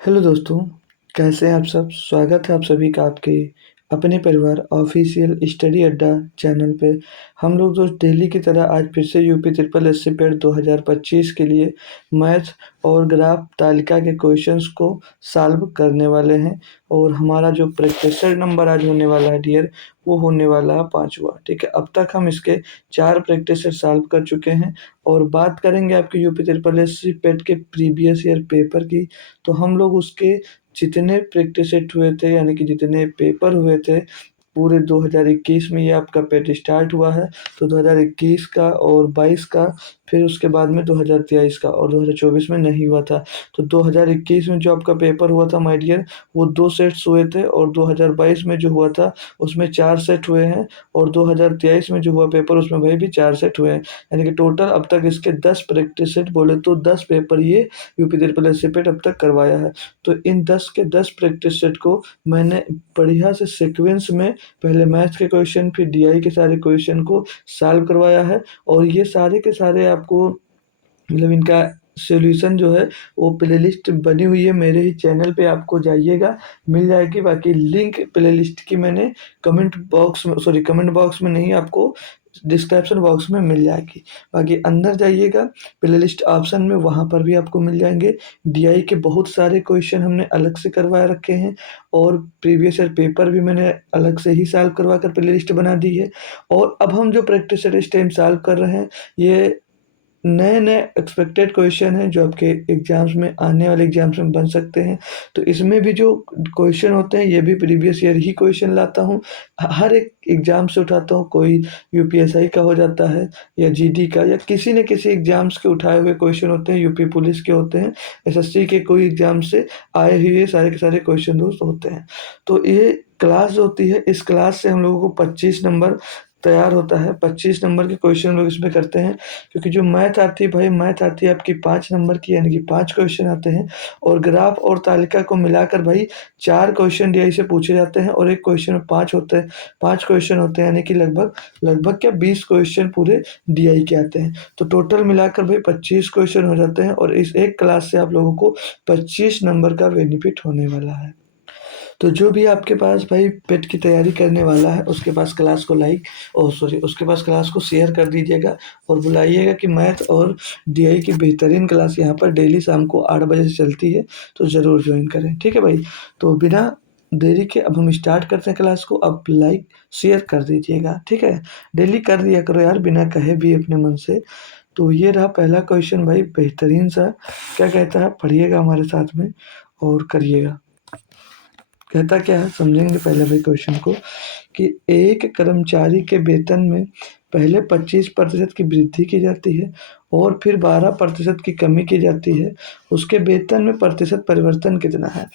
Hello दोस्तों, कैसे हैं आप सब? स्वागत है आप सभी का आपके अपने परिवार ऑफिशियल स्टडी अड्डा चैनल पे। हम लोग दोस्त डेली की तरह आज फिर से UP triple S C PET 2025 के लिए मैथ और ग्राफ तालिका के क्वेश्चंस को सॉल्व करने वाले हैं। और हमारा जो प्रैक्टिस नंबर आज होने वाला है डियर, वो होने वाला है 5वां। ठीक है, अब तक हम इसके 4 प्रैक्टिस सॉल्व कर चुके हैं और बात करेंगे आपके UP triple S C PET के प्रीवियस ईयर पेपर की। तो हम लोग उसके जितने प्रैक्टिस सेट हुए थे, यानी कि जितने पेपर हुए थे पूरे 2021 में, ये आपका पेट स्टार्ट हुआ है। तो 2021 का और 22 का, फिर उसके बाद में 2023 का, और 2024 में नहीं हुआ था। तो 2021 में जो आपका पेपर हुआ था माय डियर, वो 2 सेट्स हुए थे, और 2022 में जो हुआ था उसमें 4 सेट हुए हैं, और 2023 में जो हुआ पेपर उसमें भाई भी 4 सेट हुए हैं। यानी कि टोटल अब तक इसके 10 प्रैक्टिस सेट बोले तो 10 पेपर ये यूपी ट्रिपल एस पेट अब तक करवाया है। तो इन 10 के 10 प्रैक्टिस सेट को मैंने बढ़िया से सीक्वेंस में पहले मैथ्स के क्वेश्चन फिर डीआई के सारे क्वेश्चन को सॉल्व करवाया है। और ये सारे के सारे आपको मतलब इनका सॉल्यूशन जो है वो प्लेलिस्ट बनी हुई है मेरे ही चैनल पे, आपको जाइएगा मिल जाएगी। बाकी लिंक प्लेलिस्ट की मैंने कमेंट बॉक्स में नहीं, आपको डिस्क्रिप्शन बॉक्स में मिल जाएगी। बाकी अंदर जाइएगा प्लेलिस्ट ऑप्शन में, वहाँ पर भी आपको मिल जाएंगे। डीआई के बहुत सारे क्वेश्चन हमने अलग से करवा रखे हैं, और प्रीवियस ईयर पेपर भी मैंने अलग से ही सॉल्व करवा कर प्लेलिस्ट बना दी है। और अब हम जो प्रैक्टिस इस टाइम सॉल्व कर रहे हैं, ये नए नए एक्सपेक्टेड क्वेश्चन हैं जो आपके एग्जाम्स में, आने वाले एग्जाम्स में बन सकते हैं। तो इसमें भी जो क्वेश्चन होते हैं ये भी प्रीवियस ईयर ही क्वेश्चन लाता हूँ, हर एक एग्जाम से उठाता हूँ। कोई यूपीएसआई का हो जाता है, या जीडी का, या किसी न किसी एग्जाम्स के उठाए हुए क्वेश्चन होते हैं, यूपी पुलिस के होते हैं, एसएससी के कोई एग्जाम से आए हुए सारे के सारे क्वेश्चन दोस्त होते हैं। तो ये क्लास जो होती है, इस क्लास से हम लोगों को 25 नंबर तैयार होता है। 25 नंबर के क्वेश्चन लोग इसमें करते हैं, क्योंकि जो मैथ आती है भाई, मैथ आती है आपकी 5 नंबर की, यानी कि 5 क्वेश्चन आते हैं। और ग्राफ और तालिका को मिलाकर भाई 4 क्वेश्चन डीआई से पूछे जाते हैं, और एक क्वेश्चन में 5 होते हैं, 5 क्वेश्चन होते हैं, यानी कि लगभग लगभग क्या 20 क्वेश्चन पूरे डीआई के आते हैं। तो टोटल मिलाकर भाई 25 क्वेश्चन हो जाते हैं, और इस एक क्लास से आप लोगों को 25 नंबर का बेनिफिट होने वाला है। तो जो भी आपके पास भाई पेट की तैयारी करने वाला है, उसके पास क्लास को उसके पास क्लास को शेयर कर दीजिएगा, और बुलाइएगा कि मैथ और डीआई की बेहतरीन क्लास यहाँ पर डेली शाम को 8 बजे से चलती है, तो ज़रूर ज्वाइन करें। ठीक है भाई, तो बिना देरी के अब हम स्टार्ट करते हैं क्लास को। अब लाइक शेयर कर दीजिएगा, ठीक है? डेली कर दिया करो यार, बिना कहे भी अपने मन से। तो ये रहा पहला क्वेश्चन भाई, बेहतरीन सा। क्या कहता है, पढ़िएगा हमारे साथ में और करिएगा। कहता क्या है समझेंगे पहले भाई क्वेश्चन को, कि एक कर्मचारी के वेतन में पहले 25% की वृद्धि की जाती है और फिर 12% की कमी की जाती है, उसके वेतन में प्रतिशत परिवर्तन कितना है?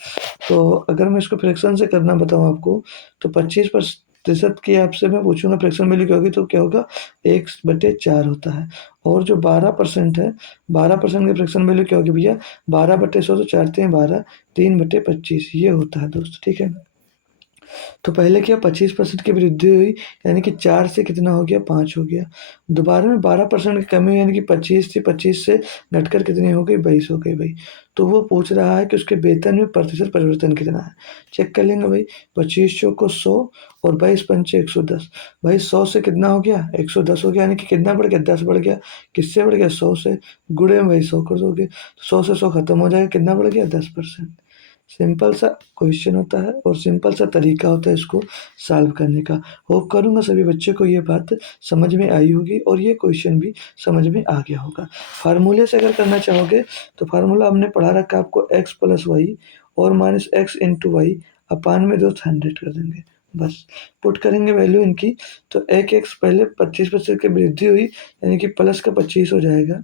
तो अगर मैं इसको फ्रैक्शन से करना बताऊं आपको, तो 25% की आपसे मैं पूछूंगा फ्रैक्शन वैल्यू क्या होगी, तो क्या होगा, 1/4 होता है। और जो 12% है, 12% की फ्रैक्शन वैल्यू क्या होगी भैया, 12/100, तो 4×3 = 12, 3/25 ये होता है दोस्त, ठीक है। तो पहले क्या 25% की वृद्धि हुई, यानी कि 4 से कितना हो गया, 5 हो गया। दोबारा में 12% की कमी हुई, यानी कि 25 थी, 25 से घटकर कितनी हो गई, 22 हो गई भाई। तो वो पूछ रहा है कि उसके वेतन में प्रतिशत परिवर्तन कितना है। चेक कर लेंगे भाई, 25 को 100 और 22×5 110। भाई 100 से कितना हो गया, 110 हो गया, यानी कि कितना बढ़ गया, 10 बढ़ गया। किससे बढ़ गया, 100 से। गुणे में भाई 100 कर दोगे, 100 से 100 खत्म हो जाएगा, कितना बढ़ गया, 10%। सिंपल सा क्वेश्चन होता है, और सिंपल सा तरीका होता है इसको सॉल्व करने का। होप करूँगा सभी बच्चों को ये बात समझ में आई होगी, और ये क्वेश्चन भी समझ में आ गया होगा। फार्मूले से अगर करना चाहोगे, तो फार्मूला हमने पढ़ा रखा आपको, x+y और -x×y अपान में 100 कर देंगे। बस पुट करेंगे वैल्यू इनकी, तो एक एक्स पहले 25% की वृद्धि हुई, यानी कि प्लस का 25 हो जाएगा।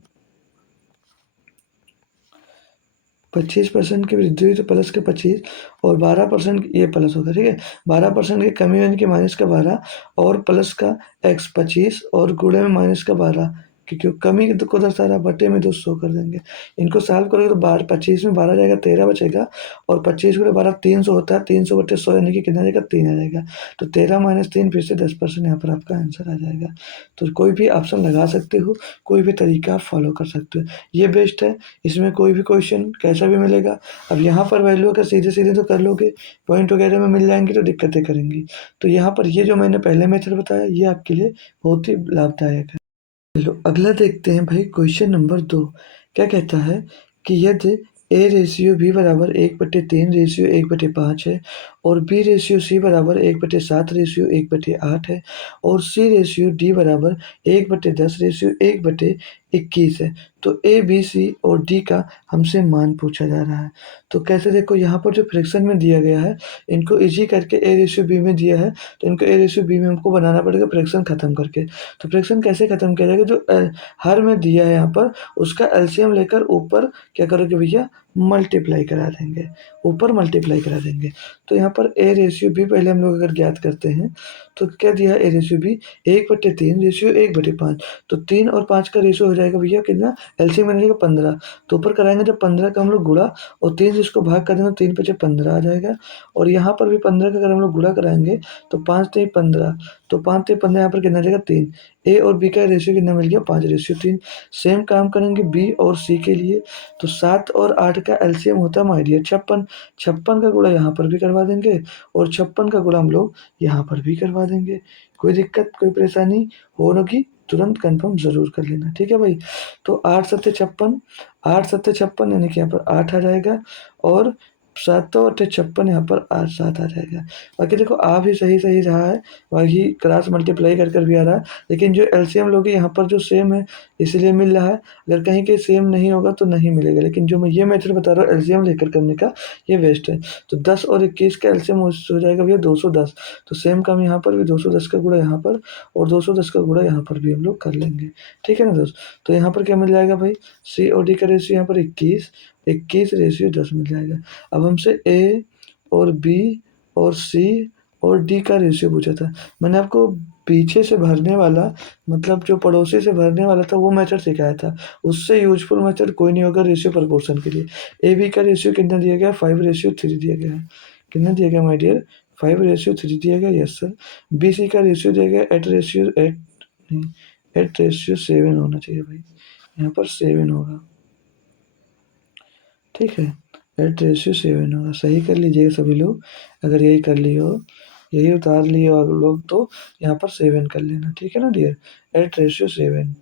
25% की वृद्धि हुई तो प्लस के 25, और 12% ये प्लस होगा, ठीक है। 12% की कमी यानी कि -12, और प्लस का x 25, और गुणे में -12 क्योंकि कमी को दर्शा रहा, बटे में 200 कर देंगे। इनको सॉल्व करोगे तो 25 में 12 जाएगा, 13 बचेगा, और 25 गुणे 12 300 होता है, 300 बटे 100 यानी कि कितना आ जाएगा, 3 आ जाएगा। तो 13 माइनस 3 फिर से 10% यहाँ पर आपका आंसर आ जाएगा। तो कोई भी ऑप्शन लगा सकते हो, कोई भी तरीका आप फॉलो कर सकते हो, ये बेस्ट है। इसमें कोई भी क्वेश्चन कैसा भी मिलेगा। अब यहाँ पर वैल्यू अगर सीधे सीधे तो कर लोगे, पॉइंट वगैरह में मिल जाएंगी तो दिक्कतें करेंगी। तो यहाँ पर ये जो मैंने पहले मेथड बताया ये आपके लिए बहुत ही लाभदायक है। चलो अगला देखते हैं भाई, क्वेश्चन नंबर 2 क्या कहता है कि यदि ए रेशियो बी बराबर 1/3 रेशियो 1/5 है, और बी रेशियो सी बराबर 1/7 रेशियो 1/8 है, और सी रेशियो डी बराबर 1/10 रेशियो 1/21 है, तो ए बी सी और डी का हमसे मान पूछा जा रहा है। तो कैसे, देखो यहाँ पर जो फ्रैक्शन में दिया गया है, इनको इजी करके ए रेशियो बी में दिया है, तो इनको ए रेशियो बी में हमको बनाना पड़ेगा फ्रैक्शन खत्म करके। तो फ्रैक्शन कैसे खत्म किया जाएगा, जो हर में दिया है यहाँ पर उसका एलसीएम लेकर ऊपर क्या करोगे भैया, मल्टीप्लाई करा देंगे, ऊपर मल्टीप्लाई करा देंगे। तो यहाँ पर ए रेशियो बी पहले हम लोग अगर ज्ञात करते हैं, तो क्या दिया है ए रेशियो बी 1/3 रेशियो 1/5, तो 3 और 5 का रेशियो हो जाएगा भैया कितना, एलसीएम में रहेगा 15। तो ऊपर कराएंगे जब 15 का हम लोग गुणा और 3 से इसको भाग कर देंगे, 3 पचे 15 आ जाएगा। और यहाँ पर भी 15 का अगर हम लोग गुणा कराएंगे तो 5 3 15, तो 5 3 15 यहाँ पर कितना आ जाएगा 3। ए और बी का रेशियो कितना मिल गया, 5/3। सेम काम करेंगे बी और सी के लिए, तो 7 और 8 का एलसीएम होता है माय डियर 56। 56 का गुणा यहाँ पर भी करवा देंगे, और 56 का गुणा हम लोग यहाँ पर भी करवा देंगे। कोई दिक्कत, कोई परेशानी होगी तुरंत कंफर्म जरूर कर लेना, ठीक है भाई। तो 8 सत्ते 56, 8 सत्ते 56 यानी कि यहाँ पर 8 आ जाएगा, और 7 अट्ठे 56 यहाँ पर 8 7 आ जाएगा। बाकी देखो आ भी सही सही रहा है, वही क्रॉस मल्टीप्लाई कर कर भी आ रहा है, लेकिन जो एलसीएम लोगे यहाँ पर जो सेम है इसलिए मिल रहा है। अगर कहीं कहीं सेम नहीं होगा तो नहीं मिलेगा, लेकिन जो मैं ये मेथड बता रहा हूँ एलसीएम लेकर करने का, ये बेस्ट है। तो 10 और 21 का एलसीएम हो जाएगा भैया 210। तो सेम काम यहाँ पर भी 210 का गुणा यहाँ पर, और 210 का गुणा यहाँ पर भी हम लोग कर लेंगे, ठीक है ना दोस्त। तो यहाँ पर क्या मिल जाएगा भाई, सी और डी का रेशियो यहाँ पर 21, 21 रेशियो 10 मिल जाएगा। अब हमसे ए और बी और सी और डी का रेशियो पूछा था। मैंने आपको पीछे से भरने वाला, मतलब जो पड़ोसी से भरने वाला था वो मेथड सिखाया था, उससे यूजफुल मेथड कोई नहीं होगा रेशियो प्रपोर्शन के लिए। ए बी का रेशियो कितना दिया गया, 5/3 दिया गया है। कितना दिया गया माय डियर, 5/3 दिया गया, यस सर। बी सी का रेशियो दिया गया 8/7 होना चाहिए भाई, यहाँ पर 7 होगा, ठीक है। 8/7 होगा, सही कर लीजिएगा सभी लोग। अगर यही कर लिए हो, यही उतार लिए हो आप लोग, तो यहाँ पर 7 कर लेना, ठीक है ना डियर। 8/7,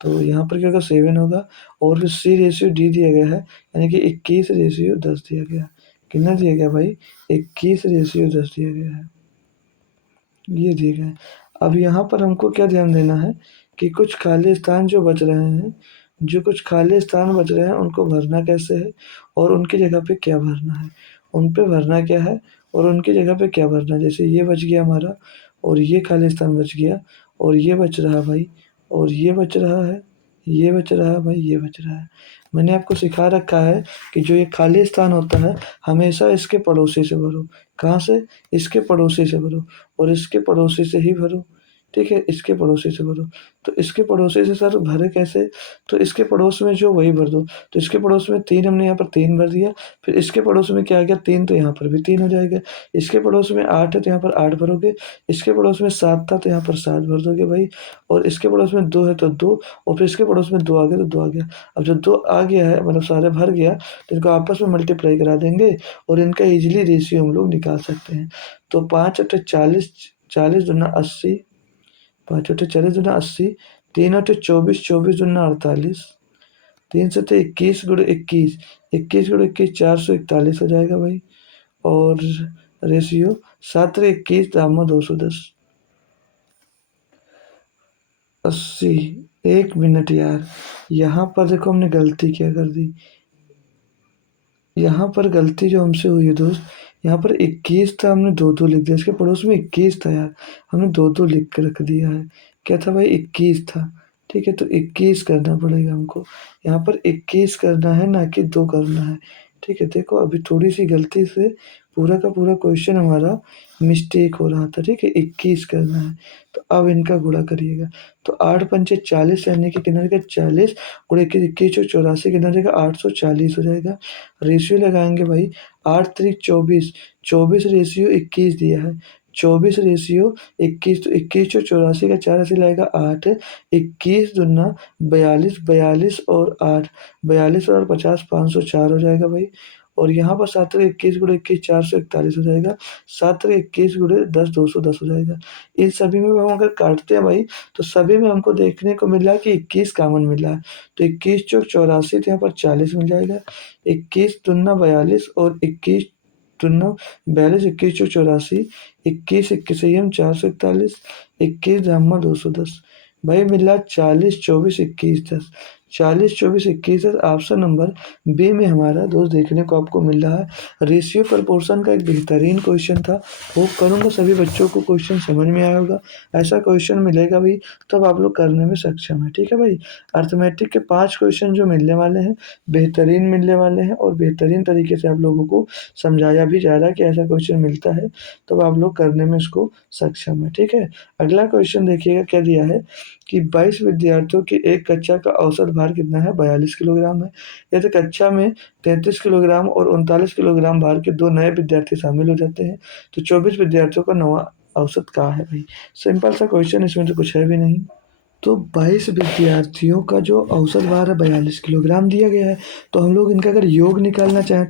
तो यहाँ पर क्या होगा 7 होगा। और फिर सी रेशियो डी दिया गया है, यानी कि 21/10 दिया गया। कितना दिया गया भाई, 21/10 दिया गया है, ये दिया गया है। अब यहाँ पर हमको क्या ध्यान देना है कि कुछ खाली स्थान जो बच रहे हैं, जो कुछ खाली स्थान बच रहे हैं उनको भरना कैसे है, और उनकी जगह पे क्या भरना है, उन पे भरना क्या है और उनकी जगह पे क्या भरना है। जैसे ये बच गया हमारा, और ये खाली स्थान बच गया, और ये बच रहा भाई, और ये बच रहा है, ये बच रहा है भाई, ये बच रहा है। मैंने आपको सिखा रखा है कि जो ये खाली स्थान होता है हमेशा इसके पड़ोसी से भरो। कहाँ से, इसके पड़ोसी से भरो, और इसके पड़ोसी से ही भरो, ठीक है, इसके पड़ोसी से भरो। तो इसके पड़ोसी से सर भरे कैसे, तो इसके पड़ोस में जो वही भर दो। तो इसके पड़ोस में 3, हमने यहाँ पर 3 भर दिया। फिर इसके पड़ोस में क्या आ गया 3, तो यहाँ पर भी 3 हो जाएगा। इसके पड़ोस में 8 है तो यहाँ पर 8 भरोगे। इसके पड़ोस में 7 था तो यहाँ पर 7 भर दोगे भाई। और इसके पड़ोस में 2 है तो 2, और फिर इसके पड़ोस में 2 आ गया तो 2 आ गया। अब जब 2 आ गया है, मतलब सारे भर गया, तो इनको आपस में मल्टीप्लाई करा देंगे, और इनका इजीली रेशियो हम लोग निकाल सकते हैं। तो 5 अट्ठे 40, 40 दूना 80, 5 अट्ठे 40 दूना 80, 3 अट्ठे 24, 24 दूना 48, 3 सत्ते 21 गुणे 21, 21 गुणे 21 441 हो जाएगा भाई। और रेशियो 7 रे 21 दामा 210, 80। 1 मिनट यार, यहाँ पर देखो हमने गलती क्या कर दी, यहाँ पर गलती जो हमसे हुई है दोस्त, यहाँ पर 21 था, हमने 2 2 लिख दिया। इसके पड़ोस में 21 था यार, हमने 2 2 लिख के रख दिया है। क्या था भाई, 21 था, ठीक है। तो 21 करना पड़ेगा हमको, यहाँ पर 21 करना है, ना कि 2 करना है। ठीक है, देखो अभी थोड़ी-सी गलती से पूरा का पूरा क्वेश्चन हमारा मिस्टेक हो रहा था, ठीक है? 21 करना है, तो अब इनका गुणा करिएगा। तो 8 पंचे 40 यानी कि कितना हो जाएगा 40 गुणे 21 21 और 84 कितना हो जाएगा 840 हो जाएगा। रेशियो लगाएँगे भाई 8 त्रिक 24, 24 रेशियो 21 दिया है, 24 रेशियो 21 तो 21 और 84 का 4 ऐसे लाएगा 8, 21 दूना 42, 42 और 8 42 और 50 504 हो जाएगा भाई। और यहाँ पर 7 त्रिक 21 गुणे 21 441 हो जाएगा। 7 त्रिक 21 गुणे 10 210 हो जाएगा। इन सभी में हम अगर काटते हैं भाई तो सभी में हमको देखने को मिला कि 21 कॉमन मिला है। तो 21 चौक 84 तो यहाँ पर 40 मिल जाएगा। 21 दूना 42 और 21 दूना 42 21 चौक 84 21 21 हम 441 21 धामा 210 भाई मिला 40 24 21 10 40 24 21 10 ऑप्शन नंबर बी में हमारा दोस्त देखने को आपको मिल रहा है। रेशियो प्रोपोर्शन का एक बेहतरीन क्वेश्चन था। होप करूँगा सभी बच्चों को क्वेश्चन समझ में आया होगा। ऐसा क्वेश्चन मिलेगा भी तब आप लोग करने में सक्षम है, ठीक है भाई। अर्थमेटिक के 5 क्वेश्चन जो मिलने वाले हैं बेहतरीन मिलने वाले हैं और बेहतरीन तरीके से आप लोगों को समझाया भी जा रहा है कि ऐसा क्वेश्चन मिलता है तब आप लोग करने में इसको सक्षम है, ठीक है। अगला क्वेश्चन देखिएगा क्या दिया है कि 22 विद्यार्थियों की एक कक्षा का औसत भार कितना है 42 किलोग्राम है। यदि कक्षा में 33 किलोग्राम और 39 किलोग्राम भार के 2 नए विद्यार्थी शामिल हो जाते हैं तो 24 विद्यार्थियों का नवा औसत क्या है भाई। सिंपल सा क्वेश्चन, इसमें तो कुछ है भी नहीं। तो 22 विद्यार्थियों का जो औसत भार है 42 किलोग्राम दिया गया है। तो हम लोग इनका अगर योग निकालना चाहें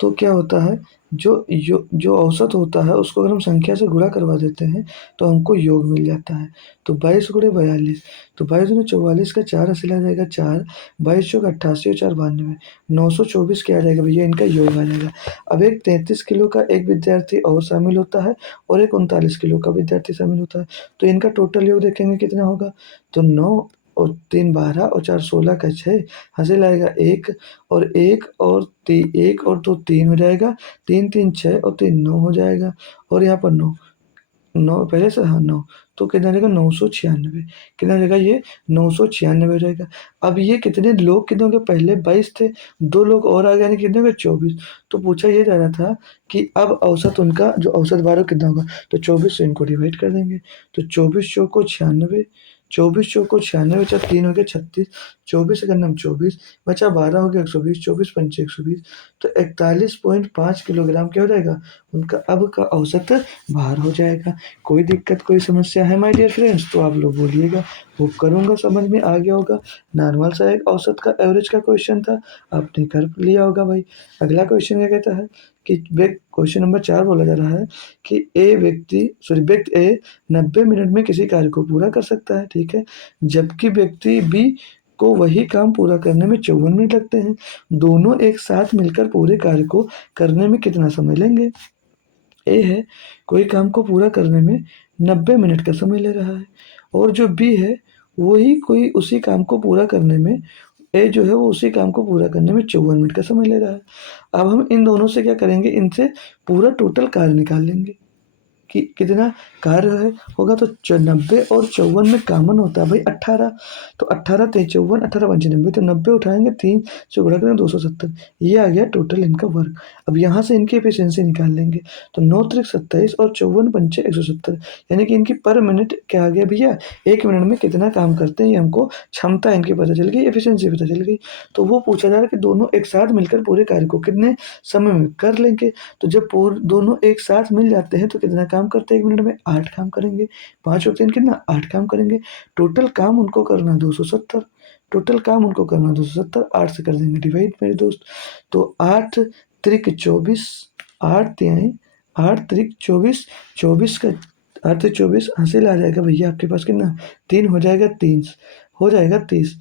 तो क्या होता है जो औसत होता है उसको अगर हम संख्या से गुणा करवा देते हैं तो हमको योग मिल जाता है। तो 22 गुणे 42 तो 22 गुणे 44 का 4 ऐसे आ जाएगा 4 22 चौक 88 और 4 92 924 क्या आ जाएगा भैया इनका योग आ जाएगा। अब एक 33 किलो का एक विद्यार्थी और शामिल होता है और एक 39 किलो का विद्यार्थी शामिल होता है। तो इनका टोटल योग देखेंगे कितना होगा। तो 9 और 3 12 और 4 16 का 6 हासिल आएगा 1 और 1 और 1 और 2 3 हो जाएगा। 3 3 6 और 3 9 हो जाएगा और यहाँ पर 9 9 पहले से हाँ 9 तो कितना रहेगा 996 कितना रहेगा ये 996 हो जाएगा। अब ये कितने लोग कितने हो गए पहले 22 थे 2 लोग और आ गए यानी कितने हो गए 24। तो पूछा ये जा रहा था कि अब औसत उनका जो औसत भार है कितना होगा। तो 24 से इनको डिवाइड कर देंगे। तो 24 चौको 96 24 चौको 96 बचा 3 हो गया 36 24 से करना 24 बचा 12 हो गया 120 24 पंचे 120 तो 41.5 किलोग्राम क्या हो जाएगा उनका अब का औसत भार हो जाएगा। कोई दिक्कत कोई समस्या है माय डियर फ्रेंड्स तो आप लोग बोलिएगा। होप करूँगा समझ में आ गया होगा। नॉर्मल सा एक औसत का एवरेज का क्वेश्चन था आपने कर लिया होगा भाई। अगला क्वेश्चन क्या कहता है कि क्वेश्चन नंबर 4 बोला जा रहा है कि व्यक्ति ए 90 मिनट में किसी कार्य को पूरा कर सकता है, ठीक है, जबकि व्यक्ति बी को वही काम पूरा करने में 54 मिनट लगते हैं। दोनों एक साथ मिलकर पूरे कार्य को करने में कितना समय लेंगे। ए है कोई काम को पूरा करने में 90 मिनट का समय ले रहा है और जो बी है वही कोई उसी काम को पूरा करने में ए जो है वो उसी काम को पूरा करने में 54 मिनट का समय ले रहा है। अब हम इन दोनों से क्या करेंगे इनसे पूरा टोटल कार्य निकाल लेंगे कि कितना कार्य है होगा। तो 90 और 54 में कॉमन होता है भाई 18। तो 18 तेईस 54 18 पंचे 90 तो 90 उठाएंगे 3 से गुणा करेंगे 270 ये आ गया टोटल इनका वर्क। अब यहाँ से इनकी एफिशिएंसी निकाल लेंगे। तो 9 त्रिक 27 और 54 पंचे 170 यानी कि इनकी पर मिनट क्या आ गया भैया 1 मिनट में कितना काम करते हैं ये हमको क्षमता इनकी पता चल गई एफिशिएंसी पता चल गई। तो वो पूछा जा रहा है कि दोनों एक साथ मिलकर पूरे कार्य को कितने समय में कर लेंगे। तो जब दोनों एक साथ मिल जाते हैं तो कितना काम करते हैं 1 मिनट में 8 काम करेंगे। 5 और 3 कितना 8 काम करेंगे। टोटल काम उनको करना 270 टोटल काम उनको करना 270 8 से कर देंगे डिवाइड मेरे दोस्त। तो 8 त्रिक 24 8 तिहाई 8 त्रिक 24 24 का 8 त्रिक 24 हासिल आ जाएगा भैया आपके पास कितना 3 हो जाएगा 30 हो जाएगा 30।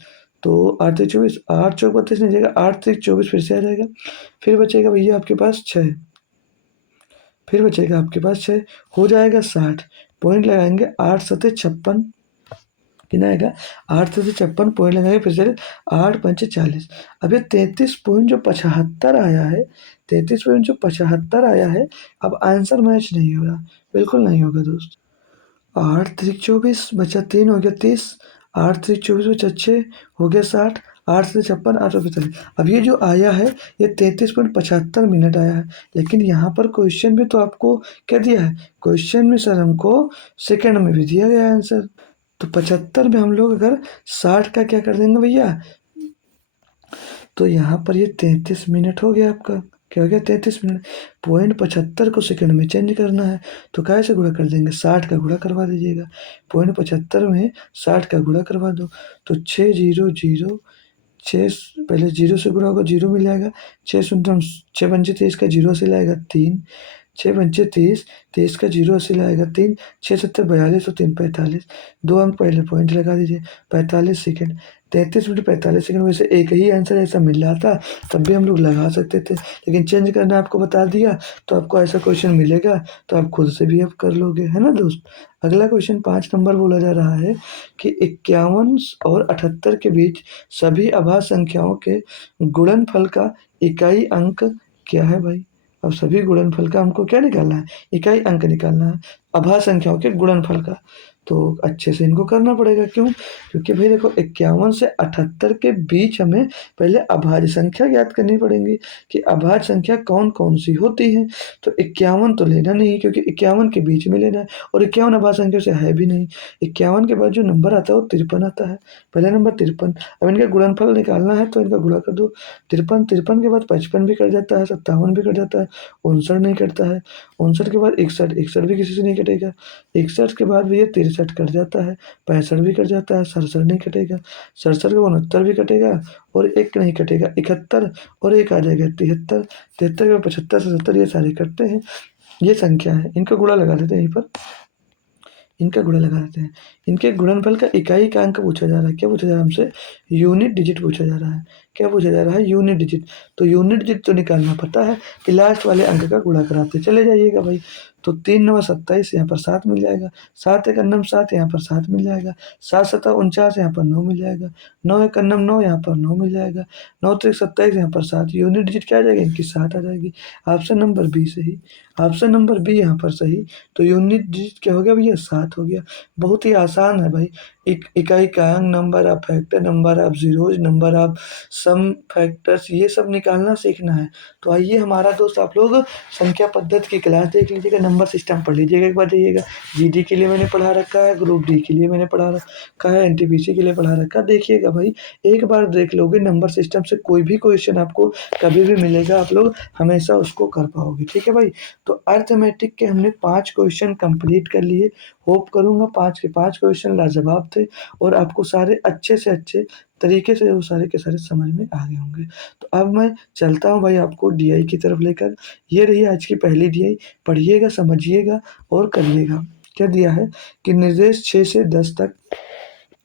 तो 8 त्रिक 24 8 चौक 32 नहीं जाएगा 8 त्रिक 24 फिर से आ जाएगा। फिर बचेगा भैया आपके पास 6 फिर बचेगा आपके पास 6 हो जाएगा 60 पॉइंट लगाएंगे 8 सते 56 कितना आएगा 8 सते 56 पॉइंट लगाएंगे फिर से 8 पंचे 40। अब ये 33.75 आया है 33.75 आया है। अब आंसर मैच नहीं हो रहा बिल्कुल नहीं होगा दोस्त। 8 त्रिक 24 बचा 3 हो गया 30 8 त्रिक 24 बचा 6 हो गया 60 8 से 56, 845। अब ये जो आया है ये 33.75 मिनट आया है, लेकिन यहाँ पर क्वेश्चन में तो आपको क्या दिया है, क्वेश्चन में सर हमको सेकंड में भी दिया गया है आंसर। तो 75 में हम लोग अगर 60 का क्या कर देंगे भैया, तो यहाँ पर ये 33 मिनट हो गया आपका। क्या हो गया, 33 मिनट। 0.75 को सेकंड में चेंज करना है, तो कैसे गुणा कर देंगे, 60 का गुणा करवा दीजिएगा। 0.75 में 60 का गुणा करवा दो, तो 600, 6 पहले जीरो से गुणा होगा, जीरो मिल जाएगा। 6 पंजे 23 का जीरो से लाएगा 3, 6 पंजे 30, 23 का जीरो से लाएगा 3, 6 7 42 और 3 45। 2 अंक पहले पॉइंट लगा दीजिए। 45 सेकेंड, 33 मिनट 45 सेकेंड। वैसे एक ही आंसर ऐसा मिल रहा था तब भी हम लोग लगा सकते थे, लेकिन चेंज करना आपको बता दिया तो आपको ऐसा क्वेश्चन मिलेगा, तो आप खुद से भी अब कर लोगे, है ना दोस्त। अगला क्वेश्चन 5 नंबर बोला जा रहा है कि 51 और 78 के बीच सभी अभाज्य संख्याओं के गुणनफल का इकाई अंक क्या है भाई। अब सभी गुणनफल का हमको क्या निकालना है, इकाई अंक निकालना है अभाज्य संख्याओं के गुणनफल का। तो अच्छे से इनको करना पड़ेगा, क्यों, क्योंकि भाई देखो 51 से 78 के बीच हमें पहले अभाज्य संख्या ज्ञात करनी पड़ेगी कि अभाज्य संख्या कौन कौन सी होती है। तो 51 तो लेना नहीं, क्योंकि 51 के बीच में लेना है, और 51 अभाज्य संख्या से है भी नहीं। 51 के बाद जो नंबर आता है वो 53 आता है, पहला नंबर 53। अब इनका गुणनफल निकालना है तो इनका गुणा कर दो। 53 के बाद 55 भी कट जाता है, 57 भी कट जाता है, 59 नहीं कटता है, 59 के बाद 61, 61 भी किसी से नहीं कटेगा, 61 के बाद भी ये 63 कट जाता है, 65 भी कट जाता है, 67 नहीं कटेगा, 67 के 69 भी कटेगा, और एक नहीं कटेगा 71, और एक आ जाएगा 73, 73 के बाद 75 से 70 ये सारे कटते हैं। ये संख्या है, इनका गुणा लगा देते हैं यहीं पर, इनका गुणा लगा देते हैं। इनके गुणनफल का इकाई का अंक पूछा जा रहा है, क्या पूछा जा रहा है हमसे, यूनिट डिजिट पूछा जा रहा है। क्या पूछा जा रहा है, यूनिट डिजिट। तो यूनिट डिजिट तो निकालना पता है कि लास्ट वाले अंक का गुणा कराते चले जाइएगा भाई। तो 3 9 27, यहाँ पर 7 मिल जाएगा, 7 1 9 7, यहाँ पर 7 मिल जाएगा, 7 7 49, यहाँ पर 9 मिल जाएगा, 9 1 9 यहाँ पर 9 मिल जाएगा, 9 3 27, यहाँ पर 7। यूनिट डिजिट क्या आ जाएगा, इनकी 7 आ जाएगी। ऑप्शन नंबर बी सही, ऑप्शन नंबर बी यहाँ पर सही। तो यूनिट डिजिट क्या हो गया भैया, 7 हो गया। बहुत ही आसान है भाई। एक इकाई का अंक, number of factor, number of zeros, number of sum factors, ये सब निकालना सीखना है। तो आइए हमारा दोस्त आप लोग संख्या पद्धति की क्लास देख लीजिएगा, नंबर सिस्टम पढ़ लीजिएगा एक बार जाइएगा। जीडी के लिए मैंने पढ़ा रखा है, ग्रुप डी के लिए मैंने पढ़ा रखा है, एनटीपीसी के लिए पढ़ा रखा है। देखिएगा भाई, एक बार देख लोगे नंबर सिस्टम से कोई भी क्वेश्चन आपको कभी भी मिलेगा, आप लोग हमेशा उसको कर पाओगे, ठीक है भाई। तो अर्थमेटिक के हमने 5 क्वेश्चन कंप्लीट कर लिए। होप करूंगा 5 के 5 क्वेश्चन लाजवाब थे, और आपको सारे अच्छे से अच्छे तरीके से वो सारे के सारे समझ में आ गए होंगे। तो अब मैं चलता हूँ भाई आपको डीआई की तरफ लेकर। ये रही आज की पहली डीआई, पढ़िएगा, समझिएगा और करिएगा। क्या दिया है कि निर्देश 6 से 10 तक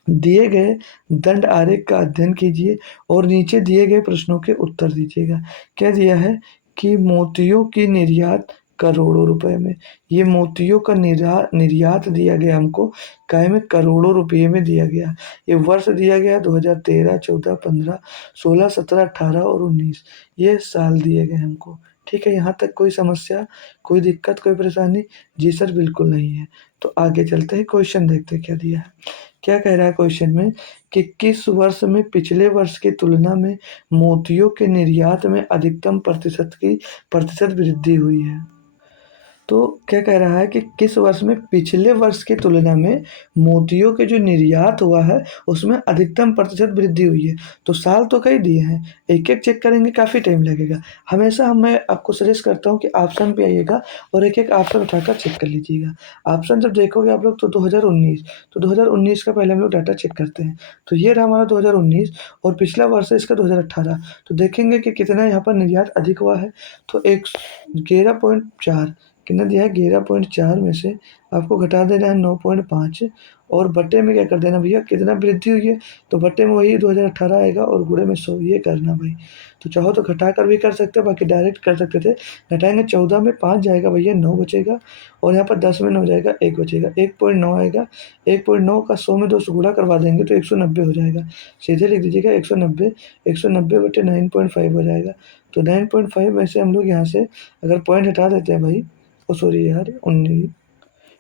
दिए गए दंड आरेख का अध्ययन कीजिए और नीचे दिए गए प्रश्नों के उत्तर दीजिएगा। क्या दिया है कि मोतियों की निर्यात करोड़ों रुपए में, ये मोतियों का निर्यात दिया गया हमको, काय में, करोड़ों रुपये में दिया गया। ये वर्ष दिया गया 2013, 14, 15, 16, 17, 18 और 19, ये साल दिए गए हमको। ठीक है, यहाँ तक कोई समस्या, कोई दिक्कत, कोई परेशानी? जी सर बिल्कुल नहीं है। तो आगे चलते हैं, क्वेश्चन देखते हैं क्या दिया है। क्या कह रहा है क्वेश्चन में कि किस वर्ष में पिछले वर्ष की तुलना में मोतियों के निर्यात में अधिकतम प्रतिशत वृद्धि हुई है। तो क्या कह रहा है कि किस वर्ष में पिछले वर्ष की तुलना में मोतियों के जो निर्यात हुआ है उसमें अधिकतम प्रतिशत वृद्धि हुई है। तो साल तो कई दिए हैं, एक एक चेक करेंगे काफ़ी टाइम लगेगा। हमेशा मैं आपको सजेस्ट करता हूँ कि ऑप्शन पे आइएगा और एक एक ऑप्शन उठाकर चेक कर लीजिएगा। ऑप्शन जब देखोगे आप लोग तो 2019, तो 2019 का पहले हम लोग डाटा चेक करते हैं। तो ये रहा हमारा 2019, और पिछला वर्ष है इसका 2018। तो देखेंगे कि कितना यहाँ पर निर्यात अधिक हुआ है। तो एक 11.4 कितना दिया है, 11.4 में से आपको घटा देना है 9.5, और बट्टे में क्या कर देना भैया, कितना वृद्धि हुई है, तो बट्टे में वही 2018 आएगा और गुणे में 100, ये करना भाई। तो चाहो तो घटा कर भी कर सकते हो, बाकी डायरेक्ट कर सकते थे। घटाएंगे 14 में 5 जाएगा भैया, 9 बचेगा, और यहाँ पर 10 में 9 जाएगा, 1 बचेगा, 1.9 आएगा। 1.9 का 100 में 2 से गुणा करवा देंगे तो 190 हो जाएगा। सीधे लिख दीजिएगा 190, 190 बटे 9.5 हो जाएगा। तो 9.5 में से हम लोग यहाँ से अगर पॉइंट हटा देते हैं भाई, ओ सॉरी यार, 19,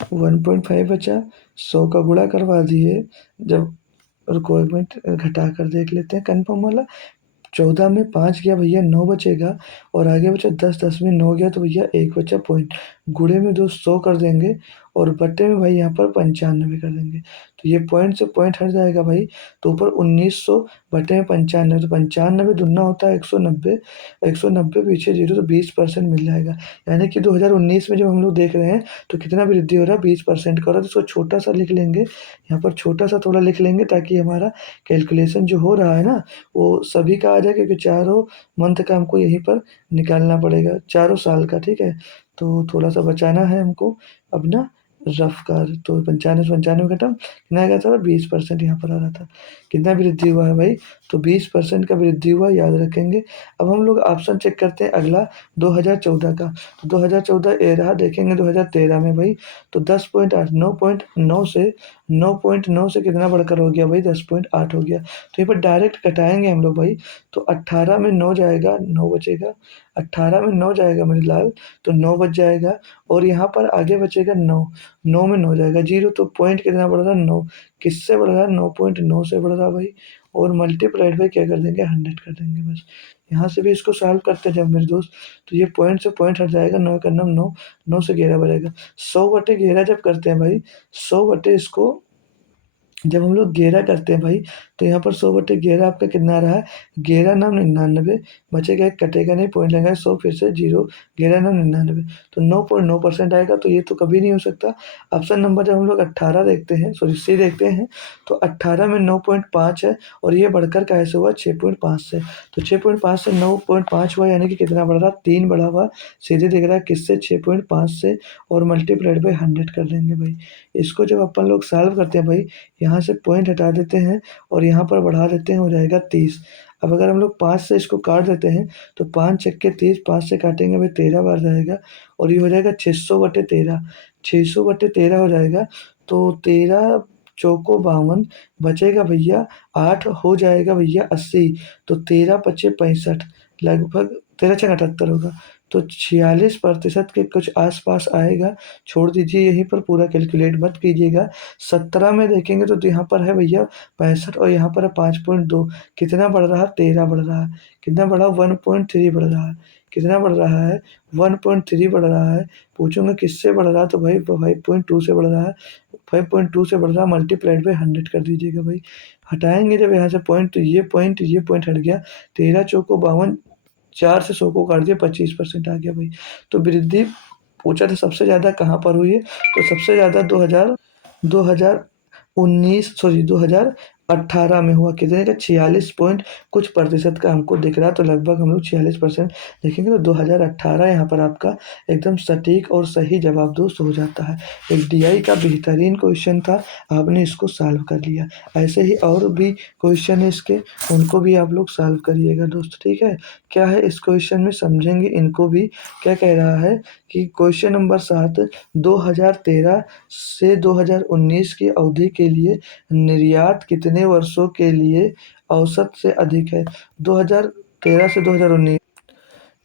1.5 बचा, 100 का गुणा करवा दिए, जब रुको 1 मिनट, घटा कर देख लेते हैं कन्फर्म वाला। 14 में 5 गया भैया, 9 बचेगा। और आगे बचा 10, 10 में 9 गया तो भैया 1 बचा पॉइंट। गुणे में 2 100 कर देंगे, और बट्टे में भाई यहाँ पर 95 कर देंगे। तो ये पॉइंट से पॉइंट हट जाएगा भाई। तो ऊपर 1900 बटे में 95, तो 95 दुगना होता है 190। 190 पीछे जीरो, तो 20% मिल जाएगा। यानी कि 2019 में जब हम लोग देख रहे हैं तो कितना वृद्धि हो रहा है, 20% का हो रहा है। तो इसको छोटा सा लिख लेंगे, यहाँ पर छोटा सा थोड़ा लिख लेंगे, ताकि हमारा कैलकुलेशन जो हो रहा है ना वो सभी का आ जाए, क्योंकि चारों मंथ का हमको यहीं पर निकालना पड़ेगा, चारों साल का। ठीक है, तो थोड़ा सा बचाना है हमको अपना रफ का। तो 95 घटा कितना आ गया था, 20% यहाँ पर आ रहा था। कितना वृद्धि हुआ है भाई, तो 20% का वृद्धि हुआ, याद रखेंगे। अब हम लोग ऑप्शन चेक करते हैं अगला 2014 का। तो 2014 ए रहा, देखेंगे 2013 में भाई। तो 10.8, 9.9 से 9.9 से कितना बढ़कर हो गया भाई, 10.8 हो गया। तो यहाँ पर डायरेक्ट घटाएंगे हम लोग भाई। तो 18 में 9 जाएगा, 9 बचेगा। 18 में 9 जाएगा मेरे लाल, तो 9 बच जाएगा। और यहाँ पर आगे बचेगा 9, 9 में 9 जाएगा जीरो, तो पॉइंट कितना बढ़ रहा है, 9। किससे बढ़ रहा है, 9.9 से बढ़ रहा है भाई। और मल्टीप्लाइड बाई क्या कर देंगे, 100 कर देंगे बस। यहाँ से भी इसको सॉल्व करते हैं जब मेरे दोस्त, तो ये पॉइंट से पॉइंट हट जाएगा, 9 का 9, 9, 9 से 11 बढ़ेगा। 100/11 जब करते हैं भाई, 100 इसको जब हम लोग घेरा करते हैं भाई, तो यहाँ पर 100/11 आपका कितना आ रहा है, 11×9 99। बचेगा एक, कटेगा नहीं, पॉइंट लगाए 100, फिर से जीरो, 11×9 99। तो 9.9% आएगा, तो ये तो कभी नहीं हो सकता। ऑप्शन नंबर जब हम लोग 18 देखते हैं, सॉरी सी देखते हैं, तो 18 में 9.5 है, और ये बढ़कर कैसे हुआ, 6.5 से। तो 6.5 से 9.5 हुआ, यानी कि कितना बढ़ रहा, 3 बढ़ा हुआ। सीधे दिख रहा है किससे, 6.5 से। और मल्टीप्लाइड बाई 100 कर देंगे भाई। इसको जब अपन लोग सॉल्व करते हैं भाई, यहाँ से पॉइंट हटा देते हैं और यहाँ पर बढ़ा देते हैं, हो जाएगा 30। अब अगर हम लोग 5 से इसको काट देते हैं, तो 5 छक्के 30, 5 से काटेंगे भाई 13 बार जाएगा। और ये हो जाएगा 600/13, 600/13 हो जाएगा। तो 13 चौको 52, बचेगा भैया 8, हो जाएगा भैया 80। तो 13 पचे 65, लगभग 13 छः 78 होगा। तो 46% के कुछ आसपास आएगा। छोड़ दीजिए, यहीं पर पूरा कैलकुलेट मत कीजिएगा। 17 में देखेंगे तो यहाँ पर है भैया 65, और यहाँ पर है 5.2। कितना बढ़ रहा है, 13 बढ़ रहा है। कितना बढ़ा, 1.3 बढ़ रहा है। कितना बढ़ रहा है, 1.3 बढ़ रहा है। पूछूंगा किससे बढ़ रहा है, तो भाई 5.2 से बढ़ रहा है। 5.2 से बढ़ रहा है, मल्टीप्लाइड बाई 100 कर दीजिएगा भाई। हटाएंगे जब यहाँ से पॉइंट, तो ये पॉइंट हट गया। 13 चौको 52, 4 से 100 को काट दिया, 25% आ गया भाई। तो वृद्धि पूछा था सबसे ज़्यादा कहाँ पर हुई है, तो सबसे ज़्यादा 2019, सॉरी 2018 में हुआ। कितने का, 46 पॉइंट कुछ प्रतिशत का हमको दिख रहा है। तो लगभग हम लोग 46% देखेंगे, तो 2018 यहाँ पर आपका एकदम सटीक और सही जवाब दोस्त हो जाता है। एक डीआई का बेहतरीन क्वेश्चन था, आपने इसको सॉल्व कर लिया। ऐसे ही और भी क्वेश्चन है इसके, उनको भी आप लोग सॉल्व करिएगा दोस्त, ठीक है। क्या है इस क्वेश्चन में, समझेंगे इनको भी। क्या कह रहा है कि क्वेश्चन नंबर 7, 2013 से 2019 की अवधि के लिए निर्यात कितने वर्षों के लिए औसत से अधिक है। 2013 से 2019,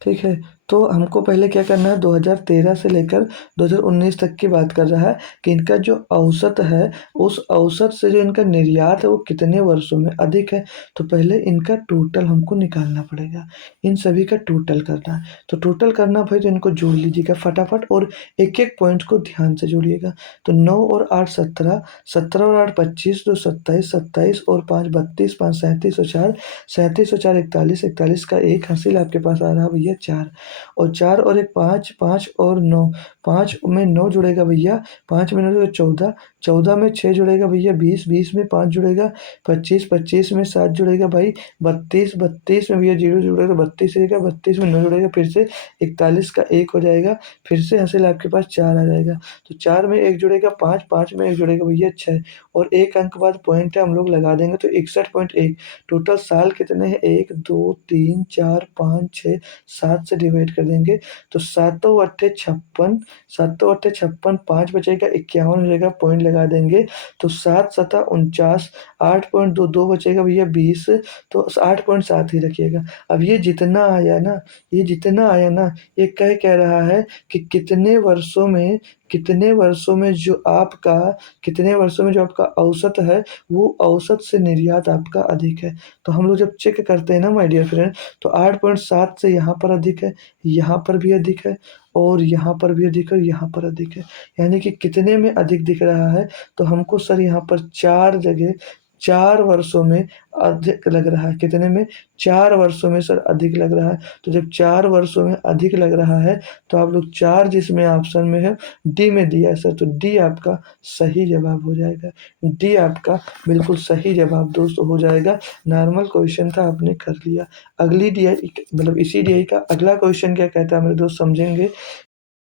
ठीक है। तो हमको पहले क्या करना है, 2013 से लेकर 2019 तक की बात कर रहा है कि इनका जो औसत है, उस औसत से जो इनका निर्यात है वो कितने वर्षों में अधिक है। तो पहले इनका टोटल हमको निकालना पड़ेगा, इन सभी का टोटल करना है। तो टोटल करना भाई, तो इनको जोड़ लीजिएगा फटाफट, और एक एक पॉइंट को ध्यान से जोड़िएगा। तो 9 और 8 17, 17 और 8 25, 2 27, 27 और 5 32, 5 37 और 4, 37 और 4 41, 41 का एक हासिल आपके पास आ रहा भैया 4। और 4 और एक 5, 5 और 9, 5 में 9 जुड़ेगा भैया, 5 में 9 जुड़ेगा 14, 14 में 6 जुड़ेगा भैया 20, 20 में 5 जुड़ेगा 25, 25 में 7 जुड़ेगा भाई 32, 32 में भैया 0 जुड़ेगा 32 रहेगा, 32 में 9 जुड़ेगा फिर से 41 का 1 हो जाएगा, फिर से हासिल आपके पास 4 आ जाएगा। तो 4 में 1 जुड़ेगा 5, 5 में 1 जुड़ेगा भैया 6, और एक अंक बाद पॉइंट है हम लोग लगा देंगे, तो 61.1। टोटल साल कितने हैं, 1 2 3 4 5 6 7 से डिवाइड कर देंगे, तो 7×8 = 56, 7×8 = 56, 5 बचेगा 51 हो जाएगा, पॉइंट लगा देंगे। तो 7×7 = 49, 8.2, 2 बचेगा भैया 20, तो 8.7 ही रखिएगा। अब ये जितना आया ना, ये जितना आया ना, ये कह रहा है कि कितने वर्षों में कितने वर्षों में जो आपका कितने वर्षों में जो आपका औसत है, वो औसत से निर्यात आपका अधिक है। तो हम लोग जब चेक करते हैं ना माय डियर फ्रेंड, तो 8.7 से यहाँ पर अधिक है, यहाँ पर भी अधिक है, और यहाँ पर भी अधिक है, और यहाँ पर अधिक है। यानी कि कितने में अधिक दिख रहा है, तो हमको सर यहाँ पर 4 जगह 4 वर्षों में अधिक लग रहा है। कितने में? 4 वर्षों में सर अधिक लग रहा है। तो जब 4 वर्षों में अधिक लग रहा है, तो आप लोग 4 जिसमें ऑप्शन में है, डी में दिया है सर, तो डी आपका सही जवाब हो जाएगा। डी आपका बिल्कुल सही जवाब दोस्तों हो जाएगा। नॉर्मल क्वेश्चन था, आपने कर लिया। अगली डीआई मतलब इसी डीआई का अगला क्वेश्चन क्या कहता है मेरे दोस्त, समझेंगे।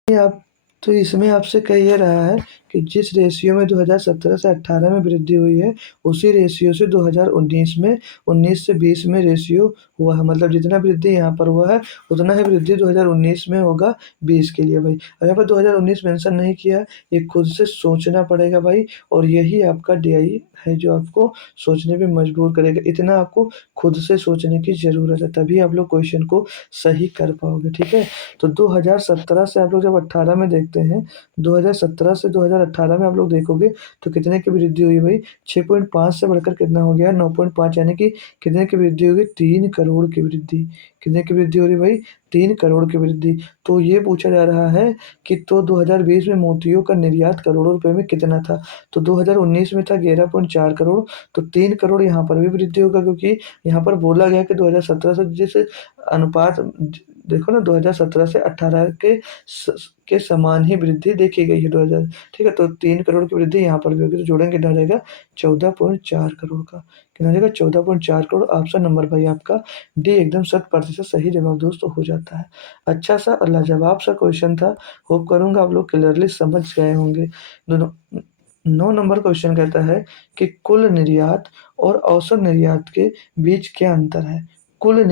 ये आप तो इसमें आपसे कह ये रहा है कि जिस रेशियो में 2017 से 18 में वृद्धि हुई है, उसी रेशियो से 2019 में 19 से 20 में रेशियो हुआ है। मतलब जितना वृद्धि यहाँ पर हुआ है, उतना ही वृद्धि 2019 में होगा 20 के लिए भाई। और यहाँ पर 2019 मेंशन नहीं किया, ये खुद से सोचना पड़ेगा भाई। और यही आपका डीआई है जो आपको सोचने पे मजबूर करेगा। इतना आपको खुद से सोचने की ज़रूरत है, तभी आप लोग क्वेश्चन को सही कर पाओगे, ठीक है। तो 2017 से आप लोग जब 18 में देखते हैं, 2017 से 2018 में आप लोग देखोगे, तो कितने की वृद्धि हुई भाई? 6.5 से बढ़कर कितना हो गया? 9.5, यानी कि कितने की वृद्धि होगी? 3 करोड़ की वृद्धि। कितने की वृद्धि हो रही भाई? 3 करोड़ की वृद्धि। तो ये पूछा जा रहा है कि तो 2020 में मोतियों का निर्यात करोड़ों रुपए में कितना था? तो 2019 में था 11.4 करोड़। तो 3 करोड़ यहाँ पर भी वृद्धि होगा, क्योंकि यहाँ पर बोला गया कि 2017 से जिस अनुपात देखो ना, 2017 से 18 के समान ही वृद्धि देखी गई है 2000, ठीक है। तो 3 करोड़ की वृद्धि यहाँ पर भी होगी, तो जोड़ेंगे कितना हो जाएगा? 14.4 करोड़ का। कितना हो जाएगा? 14.4 करोड़। ऑप्शन नंबर भाई आपका डी एकदम 100% सही जवाब दोस्तों हो जाता है। अच्छा सा और लाजवाब सा क्वेश्चन था। होप करूंगा आप लोग क्लियरली समझ गए होंगे। दोनों 9 नंबर क्वेश्चन कहता है कि कुल निर्यात और औसत निर्यात के बीच क्या अंतर है? कुल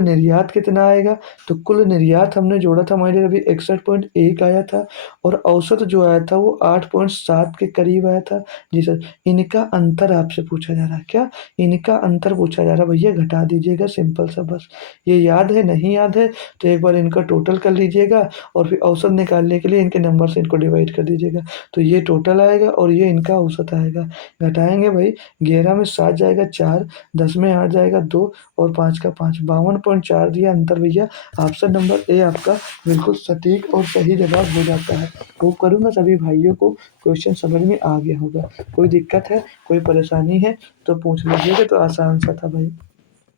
निर्यात कितना आएगा? तो कुल निर्यात हमने जोड़ा था हमारे अभी 61.1 आया था, और औसत जो आया था वो 8.7 के करीब आया था। जी सर, इनका अंतर आपसे पूछा जा रहा है क्या? इनका अंतर पूछा जा रहा है भैया, घटा दीजिएगा सिंपल सा बस। ये याद है, नहीं याद है तो एक बार इनका टोटल कर लीजिएगा, और फिर औसत निकालने के लिए इनके नंबर से इनको डिवाइड कर दीजिएगा। तो ये टोटल आएगा और ये इनका औसत आएगा। घटाएंगे भाई, 11 में 7 जाएगा 4, 10 में 8 जाएगा 2, और 5 का 5, 52.4 दिया अंतर भैया। ऑप्शन नंबर ए आपका बिल्कुल सटीक और सही जवाब हो जाता है। होप करूँगा सभी भाइयों को क्वेश्चन समझ में आ गया होगा। कोई दिक्कत है, कोई परेशानी है तो पूछ लीजिएगा, तो आसान सा था भाई।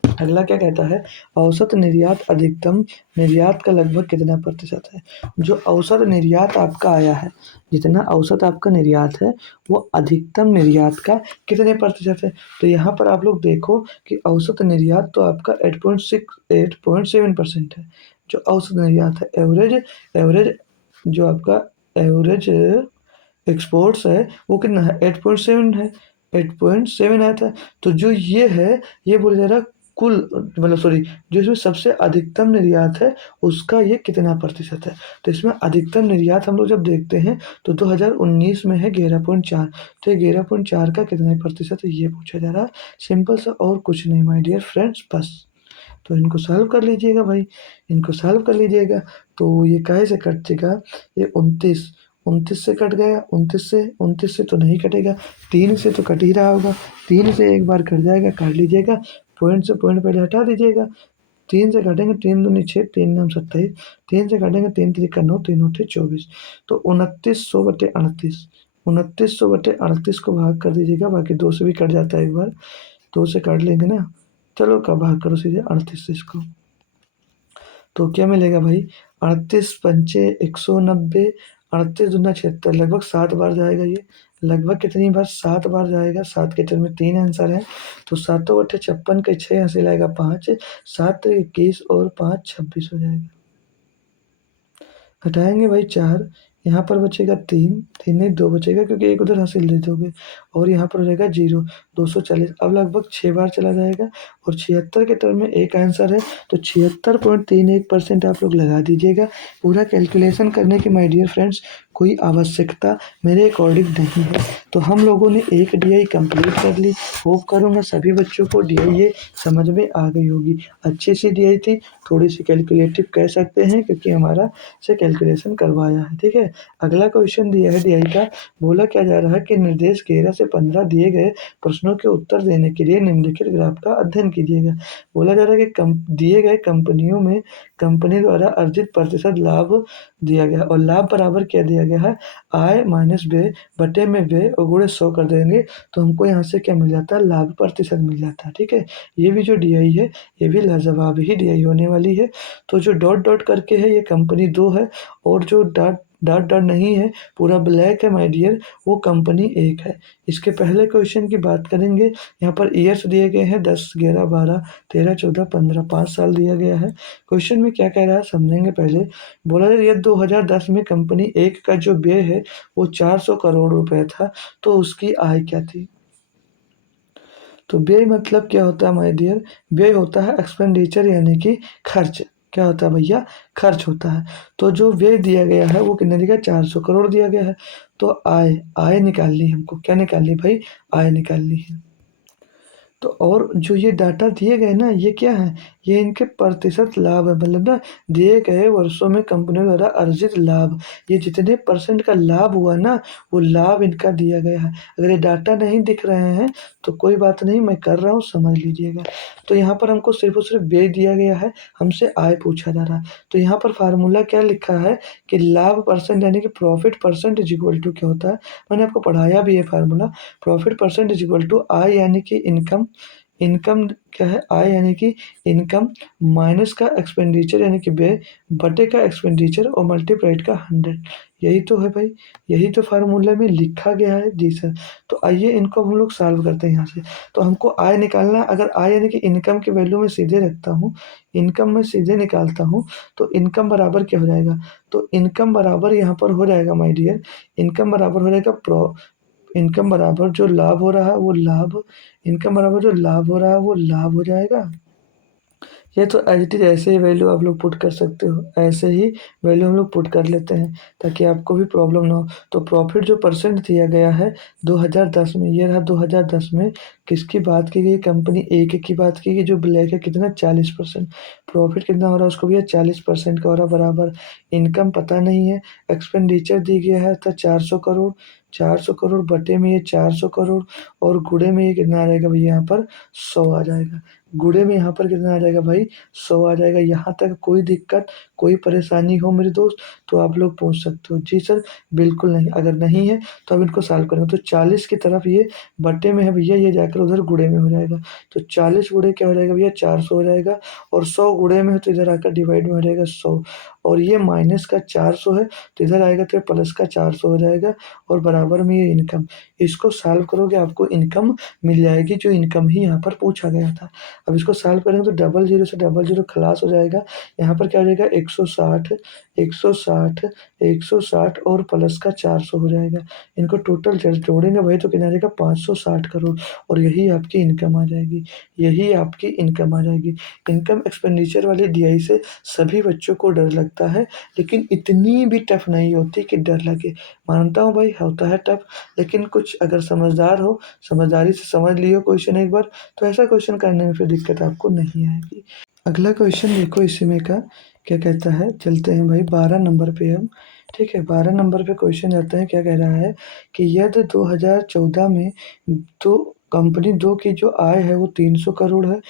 अगला क्या कहता है? औसत निर्यात अधिकतम निर्यात का लगभग कितना प्रतिशत है? जो औसत निर्यात आपका आया है, जितना औसत आपका निर्यात है, वो अधिकतम निर्यात का कितने प्रतिशत है? तो यहाँ पर आप लोग देखो कि औसत निर्यात तो आपका 8.7% है। जो औसत निर्यात है, एवरेज एवरेज जो आपका एवरेज एक्सपोर्ट्स है, वो कितना है? 8.7 है। 8.7 आया था। तो जो ये है, ये बोला जा रहा है कुल, मतलब सॉरी, जो इसमें सबसे अधिकतम निर्यात है, उसका ये कितना प्रतिशत है? तो इसमें अधिकतम निर्यात हम लोग जब देखते हैं, तो 2019 में है 11.4। तो ये 11.4 का कितने प्रतिशत है, ये पूछा जा रहा है। सिंपल सा, और कुछ नहीं माय डियर फ्रेंड्स, बस। तो इनको सॉल्व कर लीजिएगा भाई, इनको सॉल्व कर लीजिएगा। तो ये काहे से कटेगा? ये 29, 29 से कट गया। 29 से तो नहीं कटेगा, 3 से तो कट ही रहा होगा। 3 से एक बार कट जाएगा, काट लीजिएगा। पॉइंट से पॉइंट पहले हटा दीजिएगा। 3 से काटेंगे, 3 दूनी 6, 3 नम 27। 3 से काटेंगे, 3 त्रिका 9, 3 उठे 24। तो 2900/38, 2900/38 को भाग कर दीजिएगा। बाकी 2 से भी कट जाता है एक बार, 2 से काट लेंगे ना। चलो का भाग करो सीधे 38 से इसको। तो क्या मिलेगा भाई? 38 पंचे 190, 38 दूना 76, लगभग 7 बार जाएगा ये। लगभग कितनी बार? 7 बार जाएगा। 7 के टर्म में 3 आंसर है। तो 7×8 56 के 6 हासिल आएगा 5, 7×21 और 5 26 हो जाएगा। घटाएंगे भाई 4, यहाँ पर बचेगा 3, 3 नहीं 2 बचेगा, क्योंकि एक उधर हासिल दे दोगे। और यहाँ पर हो जाएगा 0, 240। अब लगभग 6 बार चला जाएगा और 76 के टर्म में एक आंसर है, तो 76.31% आप लोग लगा दीजिएगा। पूरा कैलकुलेशन करने की माय डियर फ्रेंड्स कोई आवश्यकता मेरे अकॉर्डिंग नहीं है। तो हम लोगों ने एक डीआई कंप्लीट कर ली। होप करूँगा सभी बच्चों को डीआई ये समझ में आ गई होगी। अच्छी सी डीआई थी, थोड़ी सी कैलकुलेटिव कह सकते हैं क्योंकि हमारा से कैलकुलेशन करवाया है। ठीक है, अगला क्वेश्चन दिया है डीआई का। बोला क्या जा रहा है कि निर्देश 11 से 15 दिए गए प्रश्नों के उत्तर देने के लिए निम्नलिखित ग्राफ का अध्ययन कीजिएगा। बोला जा रहा है कि दिए गए कंपनियों में कंपनी द्वारा अर्जित प्रतिशत लाभ दिया गया और लाभ बराबर क्या दिया गया है, आय माइनस व्यय बटे में व्यय और गुणे 100 कर देंगे तो हमको यहाँ से क्या मिल जाता है, लाभ प्रतिशत मिल जाता है। ठीक है, ये भी जो डीआई है ये भी लाजवाब ही डीआई होने वाली है। तो जो डॉट डॉट करके है ये कंपनी 2 है और जो डॉट डॉट डॉट नहीं है पूरा ब्लैक है माय डियर वो कंपनी 1 है। इसके पहले क्वेश्चन की बात करेंगे। यहाँ पर ईयर्स दिए गए हैं 10, 11, 12, 13, 14, 15, 5 साल दिया गया है। क्वेश्चन में क्या कह रहा है समझेंगे पहले। बोला जा रहा है 2010 में कंपनी 1 का जो व्यय है वो 400 करोड़ रुपए था, तो उसकी आय क्या थी। तो व्यय मतलब क्या होता है माय डियर, व्यय होता है एक्सपेंडिचर यानी कि खर्च। क्या होता है भैया, खर्च होता है। तो जो व्यय दिया गया है वो कितने दिया, 400 करोड़ दिया गया है। तो आय आय निकालनी है हमको, क्या निकालनी भाई, आय निकालनी है। तो और जो ये डाटा दिए गए ना ये क्या है, ये इनके प्रतिशत लाभ है, मतलब ना दिए गए वर्षों में कंपनियों द्वारा अर्जित लाभ, ये जितने परसेंट का लाभ हुआ ना वो लाभ इनका दिया गया है। अगर ये डाटा नहीं दिख रहे हैं तो कोई बात नहीं, मैं कर रहा हूँ समझ लीजिएगा। तो यहाँ पर हमको सिर्फ और सिर्फ व्यय दिया गया है, हमसे आय पूछा जा रहा है। तो यहाँ पर फार्मूला क्या लिखा है कि लाभ परसेंट यानी कि profit percent is equal to क्या होता है, मैंने आपको पढ़ाया भी है formula. Profit percent is equal to आय यानी कि इनकम, इनकम क्या है, आय यानी कि इनकम माइनस का एक्सपेंडिचर यानी कि व्यय बटे का एक्सपेंडिचर और मल्टीप्लाइड का 100। यही तो है भाई, यही तो फार्मूला में लिखा गया है जी सर। तो आइए इनको हम लोग सॉल्व करते हैं यहाँ से। तो हमको आय निकालना है, अगर आय यानी कि इनकम की वैल्यू में सीधे रखता हूँ, इनकम में सीधे निकालता हूँ तो इनकम बराबर क्या हो जाएगा, तो इनकम बराबर यहाँ पर हो जाएगा माय डियर, इनकम बराबर हो जाएगा इनकम बराबर जो लाभ हो रहा है वो लाभ, इनकम बराबर जो लाभ हो रहा है वो लाभ हो जाएगा। ये तो एज इट इज ऐसे ही वैल्यू आप लोग पुट कर सकते हो, ऐसे ही वैल्यू हम लोग पुट कर लेते हैं ताकि आपको भी प्रॉब्लम ना हो। तो प्रॉफिट जो परसेंट दिया गया है 2010 में, ये रहा 2010 में किसकी बात की गई, कंपनी एक की बात की गई जो ब्लैक है, कितना 40%। प्रॉफिट कितना हो रहा है उसको भी 40% का हो रहा है बराबर, इनकम पता नहीं है, एक्सपेंडिचर दी गया है था 400 करोड़, 400 करोड़ बटे में ये 400 करोड़ और गुणे में ये कितना आ जाएगा भैया, यहाँ पर 100 आ जाएगा। गुणे में यहाँ पर कितना आ जाएगा भाई, 100 आ जाएगा। यहाँ तक कोई दिक्कत कोई परेशानी हो मेरे दोस्त तो आप लोग पूछ सकते हो। जी सर बिल्कुल नहीं, अगर नहीं है तो अब इनको सॉल्व करेंगे। तो 40 की तरफ ये बटे में है भैया, ये जाकर उधर गुणे में हो जाएगा। तो 40 गुणे क्या हो जाएगा भैया, 400 हो जाएगा और 100 गुणे में है तो इधर आकर डिवाइड में हो जाएगा 100 और ये माइनस का 400 है तो इधर आएगा तो प्लस का 400 हो जाएगा और बराबर में ये इनकम। इसको सॉल्व करोगे आपको इनकम मिल जाएगी, जो इनकम ही यहाँ पर पूछा गया था। अब इसको सॉल्व करेंगे तो डबल जीरो से डबल जीरो खलास हो जाएगा। यहाँ पर क्या हो जाएगा 160, 160, 160 और प्लस का 400 हो जाएगा। इनको टोटल जोड़ेंगे भाई तो कितना आ जाएगा 560 करोड़ और यही आपकी इनकम आ जाएगी, यही आपकी इनकम आ जाएगी। इनकम एक्सपेंडिचर वाली डीआई से सभी बच्चों को डर लगता है लेकिन इतनी भी टफ नहीं होती कि डर लगे। मानता हूँ भाई होता है टफ, लेकिन कुछ अगर समझदार हो, समझदारी से समझ लियो क्वेश्चन एक बार तो ऐसा क्वेश्चन करने में फिर दिक्कत आपको नहीं आएगी। अगला क्वेश्चन देखो इसमें का क्या कहता है, चलते हैं भाई 12 नंबर पे हम। ठीक है, 12 नंबर पे क्वेश्चन जाता है, क्या कह रहा है कि यदि 2014 में तो कंपनी दो की जो आय है वो 300 करोड़ है,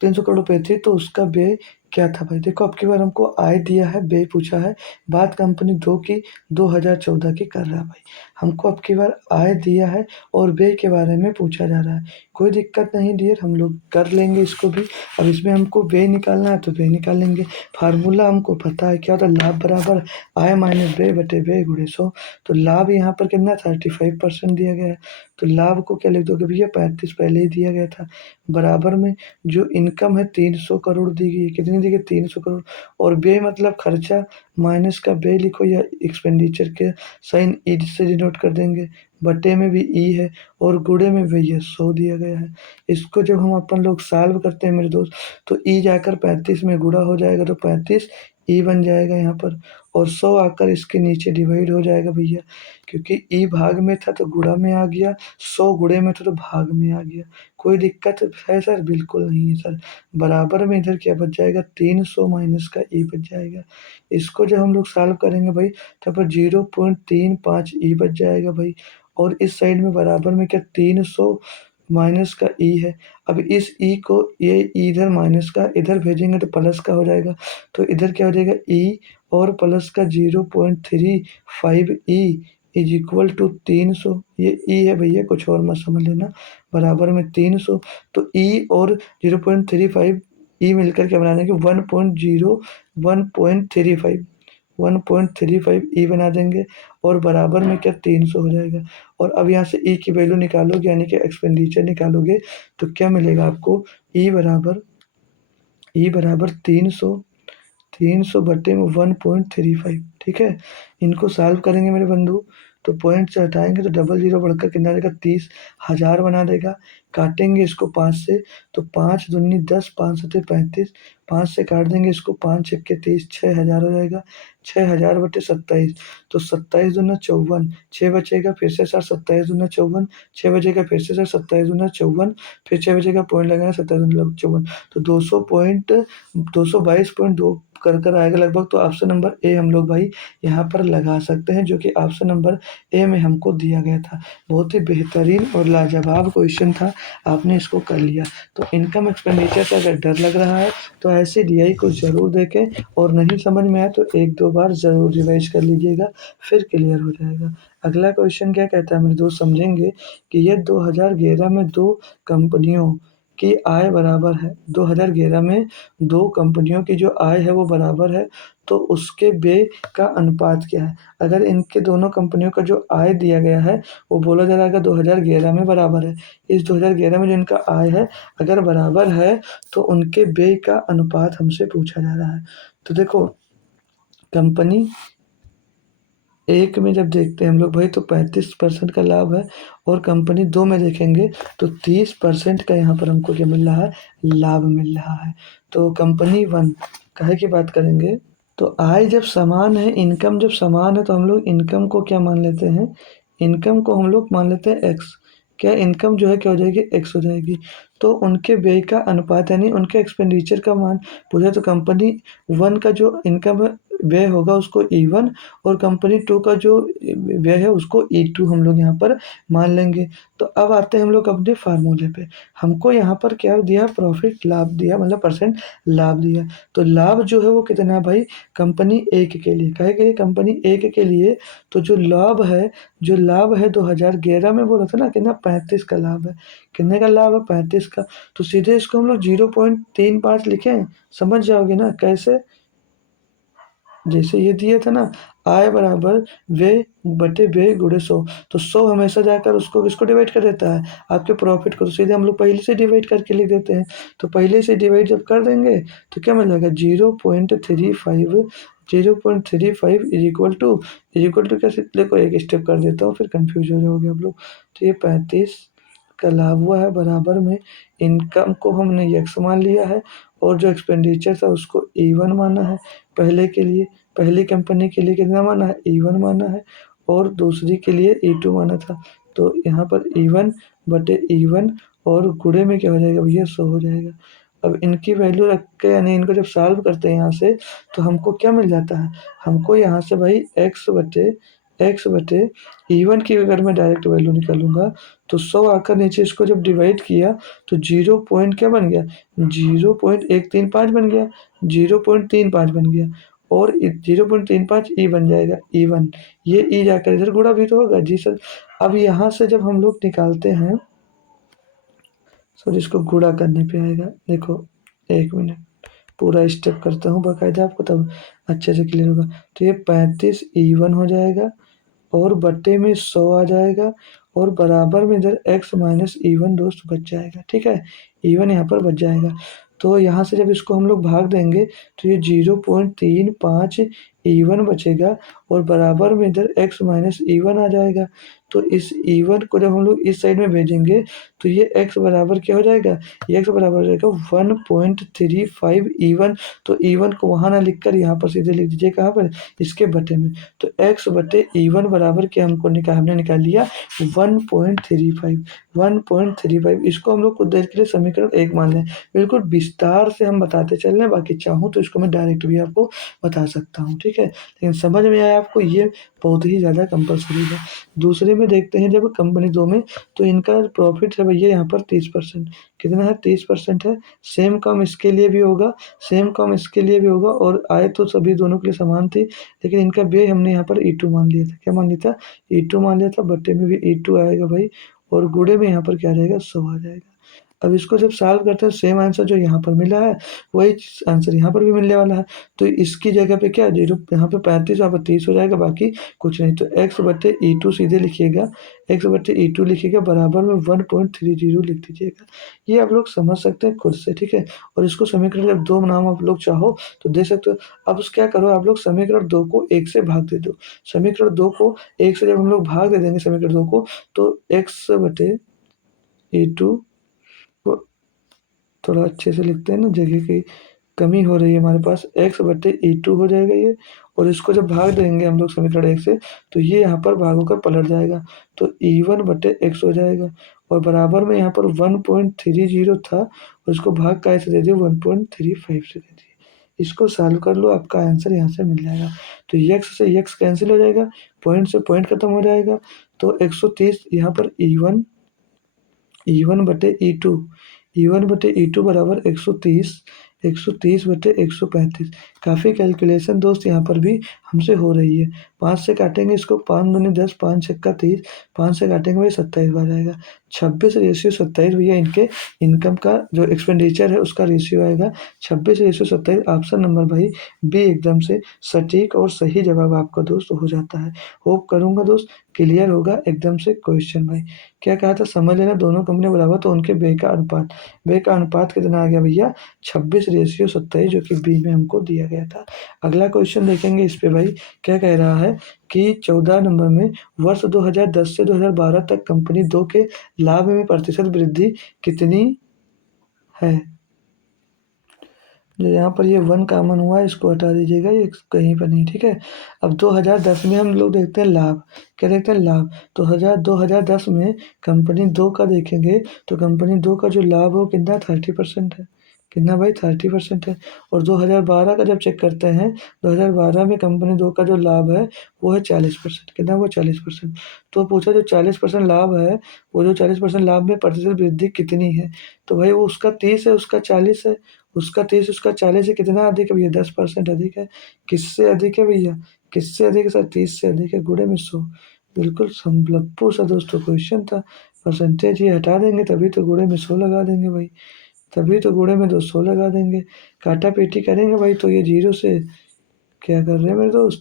300 करोड़ रुपए थी, तो उसका व्यय क्या था भाई। देखो अब की बार हमको आय दिया है, व्यय पूछा है, बात कंपनी दो की 2014 की कर रहा है भाई। हमको अब की बार आय दिया है और व्यय के बारे में पूछा जा रहा है। कोई दिक्कत नहीं डियर, हम लोग कर लेंगे इसको भी। अब इसमें हमको व्यय निकालना है तो व्यय निकालेंगे। फार्मूला हमको पता है क्या होता है, लाभ बराबर आय माइनस व्यय बटे व्यय गुणे 100। तो लाभ यहाँ पर कितना 35% दिया गया है, तो लाभ को क्या लिख दोगे भैया 35 पहले ही दिया गया था, बराबर में जो इनकम है 300 करोड़ दी गई है, कितनी दी गई 300 करोड़ और व्यय मतलब खर्चा माइनस का व्यय लिखो या एक्सपेंडिचर के साइन ईज से डिनोट कर देंगे, बटे में भी ई है और गुणे में भी ये 100 दिया गया है। इसको जब हम अपन लोग सॉल्व करते हैं मेरे दोस्त, तो ई जाकर 35 में गुणा हो जाएगा तो 35 ई बन जाएगा यहाँ पर, और 100 आकर इसके नीचे डिवाइड हो जाएगा भैया, क्योंकि ई भाग में था तो गुणा में आ गया, 100 गुणे में था तो भाग में आ गया। कोई दिक्कत है सर? बिल्कुल नहीं है सर। बराबर में इधर क्या बच जाएगा, 300 माइनस का ई बच जाएगा। इसको जब हम लोग सॉल्व करेंगे भाई, तब पर 0.35 ई बच जाएगा भाई। और इस साइड में बराबर में क्या, 300 माइनस का ई है। अब इस ई को, ये ई इधर माइनस का इधर भेजेंगे तो प्लस का हो जाएगा, तो इधर क्या हो जाएगा, ई और प्लस का 0.35 ई इज इक्वल टू 300। ये ई है भैया, कुछ और मत समझ लेना। बराबर में 300, तो ई और 0.35 ई मिलकर क्या बना देंगे, 1.35 ई बना देंगे, और बराबर में क्या, 300 हो जाएगा। और अब यहाँ से ई की वैल्यू निकालोगे, यानी कि एक्सपेंडिचर निकालोगे, तो क्या मिलेगा आपको, ई बराबर 300 बटे में 1.35। ठीक है, इनको सॉल्व करेंगे मेरे बंधु, तो पॉइंट से हटाएंगे तो डबल जीरो बढ़कर कितना आ जाएगा, 30,000 बना देगा। काटेंगे इसको 5 से, तो 5 दूनी 10, 5 सत्ते 35, 5 से काट देंगे इसको, 5 छक्के 30, 6,000 हो जाएगा। 6,000 बटे 27, तो 27 दूना 54, 6 बचेगा, फिर से सर 27 दूना 54, 6 बचेगा, फिर से सर 27 दूना 54, फिर 6 बचेगा, पॉइंट लगाना 27 दूना 54, तो 222.2 कर आएगा लगभग। तो ऑप्शन नंबर ए हम लोग भाई यहाँ पर लगा सकते हैं, जो कि ऑप्शन नंबर ए में हमको दिया गया था। बहुत ही बेहतरीन और लाजवाब क्वेश्चन था, आपने इसको कर लिया। तो इनकम एक्सपेंडिचर से अगर डर लग रहा है तो ऐसे डीआई को ज़रूर देखें, और नहीं समझ में आए तो एक दो बार ज़रूर रिवाइज कर लीजिएगा, फिर क्लियर हो जाएगा। अगला क्वेश्चन क्या कहता है मेरे दोस्त, समझेंगे कि ये 2011 में दो कंपनियों की आय बराबर है। 2011 में दो कंपनियों की जो आय है वो बराबर है, तो उसके व्यय का अनुपात क्या है। अगर इनके दोनों कंपनियों का जो आय दिया गया है वो बोला जा रहा है 2011 में बराबर है, इस 2011 में जो इनका आय है अगर बराबर है, तो उनके व्यय का अनुपात हमसे पूछा जा रहा है। तो देखो, कंपनी एक में जब देखते हैं हम लोग भाई, तो 35% का लाभ है, और कंपनी दो में देखेंगे तो 30% का यहाँ पर हमको क्या मिल रहा है, लाभ मिल रहा है। तो कंपनी वन काहे की बात करेंगे, तो आय जब समान है, इनकम जब समान है, तो हम लोग इनकम को क्या मान लेते हैं, इनकम को हम लोग मान लेते हैं एक्स। क्या इनकम जो है क्या हो जाएगी, एक्स हो जाएगी। तो उनके व्यय का अनुपात यानी उनके एक्सपेंडिचर का मान पूछे, तो कंपनी वन का जो इनकम व्यय होगा उसको ई वन, और कंपनी टू का जो व्यय है उसको ई टू हम लोग यहाँ पर मान लेंगे। तो अब आते हैं हम लोग अपने फार्मूले पे। हमको यहाँ पर क्या दिया, प्रॉफिट लाभ दिया, मतलब परसेंट लाभ दिया। तो लाभ जो है वो कितना है भाई, कंपनी एक के लिए, कहे कि कंपनी एक के लिए, तो जो लाभ है 2011 में बोला था ना कितना, 35 का लाभ है। कितने का लाभ है, 35 का। तो सीधे इसको हम लोग 0.35 लिखें, समझ जाओगे ना कैसे। जैसे ये दिया था ना, आय बराबर व्यय बटे व्यय गुणे 100, तो 100 हमेशा जाकर उसको किसको डिवाइड कर देता है, आपके प्रॉफिट को। तो सीधे हम लोग पहले से डिवाइड करके लिख देते हैं। तो पहले से डिवाइड जब कर देंगे तो क्या मिल जाएगा, 0.35 इज इक्वल टू कैसे, देखो एक स्टेप कर देता हूँ फिर कंफ्यूज हो जाओगे आप लोग। तो ये 35 का लाभ हुआ है, बराबर में इनकम को हमने एक्स मान लिया है, और जो एक्सपेंडिचर था उसको ई वन माना है। पहले के लिए, पहली कंपनी के लिए कितना माना है, ई वन माना है, और दूसरी के लिए ई टू माना था। तो यहाँ पर ई वन बटे ई वन, और गुणे में क्या हो जाएगा भैया, 100 हो जाएगा। अब इनकी वैल्यू रख के, यानी इनको जब सॉल्व करते हैं यहाँ से, तो हमको क्या मिल जाता है, हमको यहाँ से भाई एक्स बटे ई वन की अगर मैं डायरेक्ट वैल्यू निकालूंगा, तो 100 आकर नीचे इसको जब डिवाइड किया, तो 0 पॉइंट क्या बन गया, 0.135 बन गया, 0.35 बन गया, और 0.35 ई बन जाएगा, ई वन। ये ई जाकर इधर गुणा भी तो होगा जी सर। अब यहाँ से जब हम लोग निकालते हैं, सर इसको गुणा करने पे आएगा, देखो एक मिनट, पूरा स्टेप करता हूँ बाकायदा आपको, तब अच्छे से क्लियर होगा। तो ये 35 ई वन हो जाएगा, और बट्टे में 100 आ जाएगा, और बराबर में इधर x माइनस ई वन दोस्त बच जाएगा। ठीक है, ई वन यहाँ पर बच जाएगा। तो यहाँ से जब इसको हम लोग भाग देंगे, तो ये 0.35 ई वन बचेगा, और बराबर में इधर x माइनस ई1 आ जाएगा। तो इस ई1 को जब हम लोग इस साइड में भेजेंगे तो ये x बराबर क्या हो जाएगा, ये x बराबर हो जाएगा 1.35 ई1। तो ई1 को वहाँ ना लिखकर यहाँ पर सीधे लिख दीजिए कहाँ पर, इसके बटे में। तो x बटे ई1 बराबर क्या हमने निकाल लिया 1.35। 1.35 इसको हम लोग कुछ देर के लिए समीकरण 1 मान लें। बिल्कुल विस्तार से हम बताते चल रहे हैं, बाकी चाहूँ तो इसको मैं डायरेक्ट भी आपको बता सकता हूँ, ठीक है। लेकिन समझ में आया आपको, ये बहुत ही ज़्यादा कंपलसरी है। दूसरे में देखते हैं जब कंपनी 2 में, तो इनका प्रॉफिट है भैया यहाँ पर 30%। कितना है, 30% है। सेम काम इसके लिए भी होगा, सेम काम इसके लिए भी होगा, और आय तो सभी दोनों के लिए समान थी, लेकिन इनका व्यय हमने यहाँ पर E2 मान लिया था। क्या मान लिया था, E2 मान लिया था। बट्टे में भी E2 आएगा भाई, और गुणे में यहाँ पर क्या आ जाएगा, 100 आ जाएगा। अब इसको जब सॉल्व करते हैं, सेम आंसर जो यहाँ पर मिला है वही आंसर यहाँ पर भी मिलने वाला है। तो इसकी जगह पे क्या, जीरो यहाँ पे 35, यहाँ पर 30 हो जाएगा, बाकी कुछ नहीं। तो x बटे E2 सीधे लिखिएगा, x बटे E2 लिखिएगा, बराबर में 1.30 लिख दीजिएगा। ये आप लोग समझ सकते हैं खुद से, ठीक है। और इसको समीकरण जब 2 नाम आप लोग चाहो तो दे सकते हो। अब उस क्या करो, आप लोग समीकरण 2 को 1 से भाग दे दो। समीकरण 2 को 1 से जब हम लोग भाग दे देंगे समीकरण 2 को, तो x बटे E2 को थोड़ा अच्छे से लिखते हैं ना, जगह की कमी हो रही है हमारे पास। x बटे E2 हो जाएगा ये, और इसको जब भाग देंगे हम लोग समीकरण 1 से, तो ये यहाँ पर भाग होकर पलट जाएगा। तो E1 बटे x हो जाएगा, और बराबर में यहाँ पर 1.30 था, और इसको भाग का ऐसे दे दिए 1.35 से दे दिए। इसको सॉल्व कर लो, आपका आंसर यहाँ से मिल जाएगा। तो x से x कैंसिल हो जाएगा, पॉइंट से पॉइंट खत्म हो जाएगा। तो 130 यहाँ पर E1 बटे E2, E1 बटे E2 बराबर 130, 130 बटे 135। काफ़ी कैलकुलेशन दोस्त यहाँ पर भी हमसे हो रही है। 5 से काटेंगे इसको, 5 दूनी 10, 5 छक्का 30, 5 से काटेंगे भाई 27 बार आएगा। 26 रेशियो 27 भैया इनके इनकम का जो एक्सपेंडिचर है उसका रेशियो आएगा 26 रेशियो 27। ऑप्शन नंबर भाई बी एकदम से सटीक और सही जवाब आपका दोस्त हो जाता है। होप करूँगा दोस्त क्लियर होगा एकदम से क्वेश्चन भाई। क्या कहा था, समझ लेना दोनों कंपनियां बराबर, तो उनके व्यय का अनुपात कितना आ गया भैया 26 रेशियो 27, जो कि बी में हमको दिया गया था। अगला क्वेश्चन देखेंगे इस पे भाई, क्या कह रहा है कि 14 नंबर में वर्ष 2010 से 2012 तक कंपनी 2 के लाभ में प्रतिशत वृद्धि कितनी है। जो यहाँ पर ये 1 कॉमन हुआ है इसको हटा दीजिएगा, ये कहीं पर नहीं, ठीक है। अब 2010 में हम लोग देखते हैं लाभ, क्या देखते हैं लाभ। तो 2010 में कंपनी 2 का देखेंगे, तो कंपनी 2 का जो लाभ है वो कितना 30% है। कितना भाई 30% है। और 2012 का जब चेक करते हैं, 2012 में कंपनी 2 का जो लाभ है वो है 40%। कितना, वो 40%। तो पूछा जो 40% लाभ है, वो जो 40% लाभ में प्रतिशत वृद्धि कितनी है। तो भाई वो उसका 30 है, उसका 40 है, उसका 30 उसका 40 से कितना अधिक है भैया, 10% अधिक है। किससे अधिक है भैया, किससे अधिक है सर, 30 से अधिक है, गुणे में 100। बिल्कुल संभलप्पू सा दोस्तों क्वेश्चन था। परसेंटेज ये हटा देंगे तभी तो गुणे में 100 लगा देंगे भाई, तभी तो गुणे में 200 लगा देंगे। काटा पीटी करेंगे भाई तो ये जीरो से, क्या कर रहे हैं मेरे दोस्त,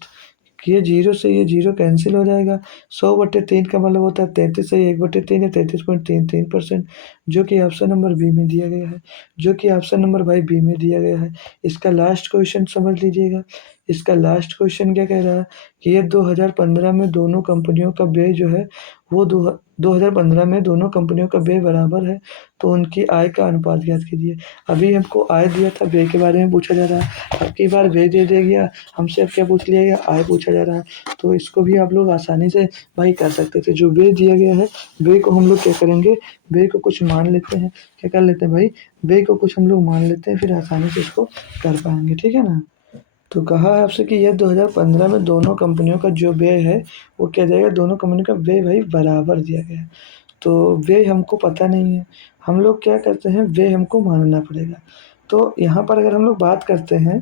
कि ये जीरो से ये जीरो कैंसिल हो जाएगा। 100/3 का मतलब होता है 33 से 1/3 है 33.33%, जो कि ऑप्शन नंबर बी में दिया गया है, जो कि ऑप्शन नंबर भाई बी में दिया गया है। इसका लास्ट क्वेश्चन समझ लीजिएगा। इसका लास्ट क्वेश्चन क्या कह रहा है कि ये 2015 में दोनों कंपनियों का व्यय जो है वो 2015 में दोनों कंपनियों का व्यय बराबर है, तो उनकी आय का अनुपात ज्ञात कीजिए। अभी हमको आय दिया था, व्यय के बारे में पूछा जा रहा है। अब की बार व्यय दे दिया गया हमसे, अब क्या पूछ लिया गया, आय पूछा जा रहा है। तो इसको भी आप लोग आसानी से भाई कर सकते थे। जो व्यय दिया गया है, व्यय को हम लोग क्या करेंगे, व्यय को कुछ मान लेते हैं, क्या कर लेते हैं भाई, व्यय को कुछ हम लोग मान लेते हैं, फिर आसानी से इसको कर पाएंगे, ठीक है ना। तो कहा है आपसे कि यह 2015 में दोनों कंपनियों का जो व्यय है वो क्या जाएगा, दोनों कंपनी का व्यय भाई बराबर दिया गया है। तो व्यय हमको पता नहीं है, हम लोग क्या करते हैं, व्यय हमको मानना पड़ेगा। तो यहाँ पर अगर हम लोग बात करते हैं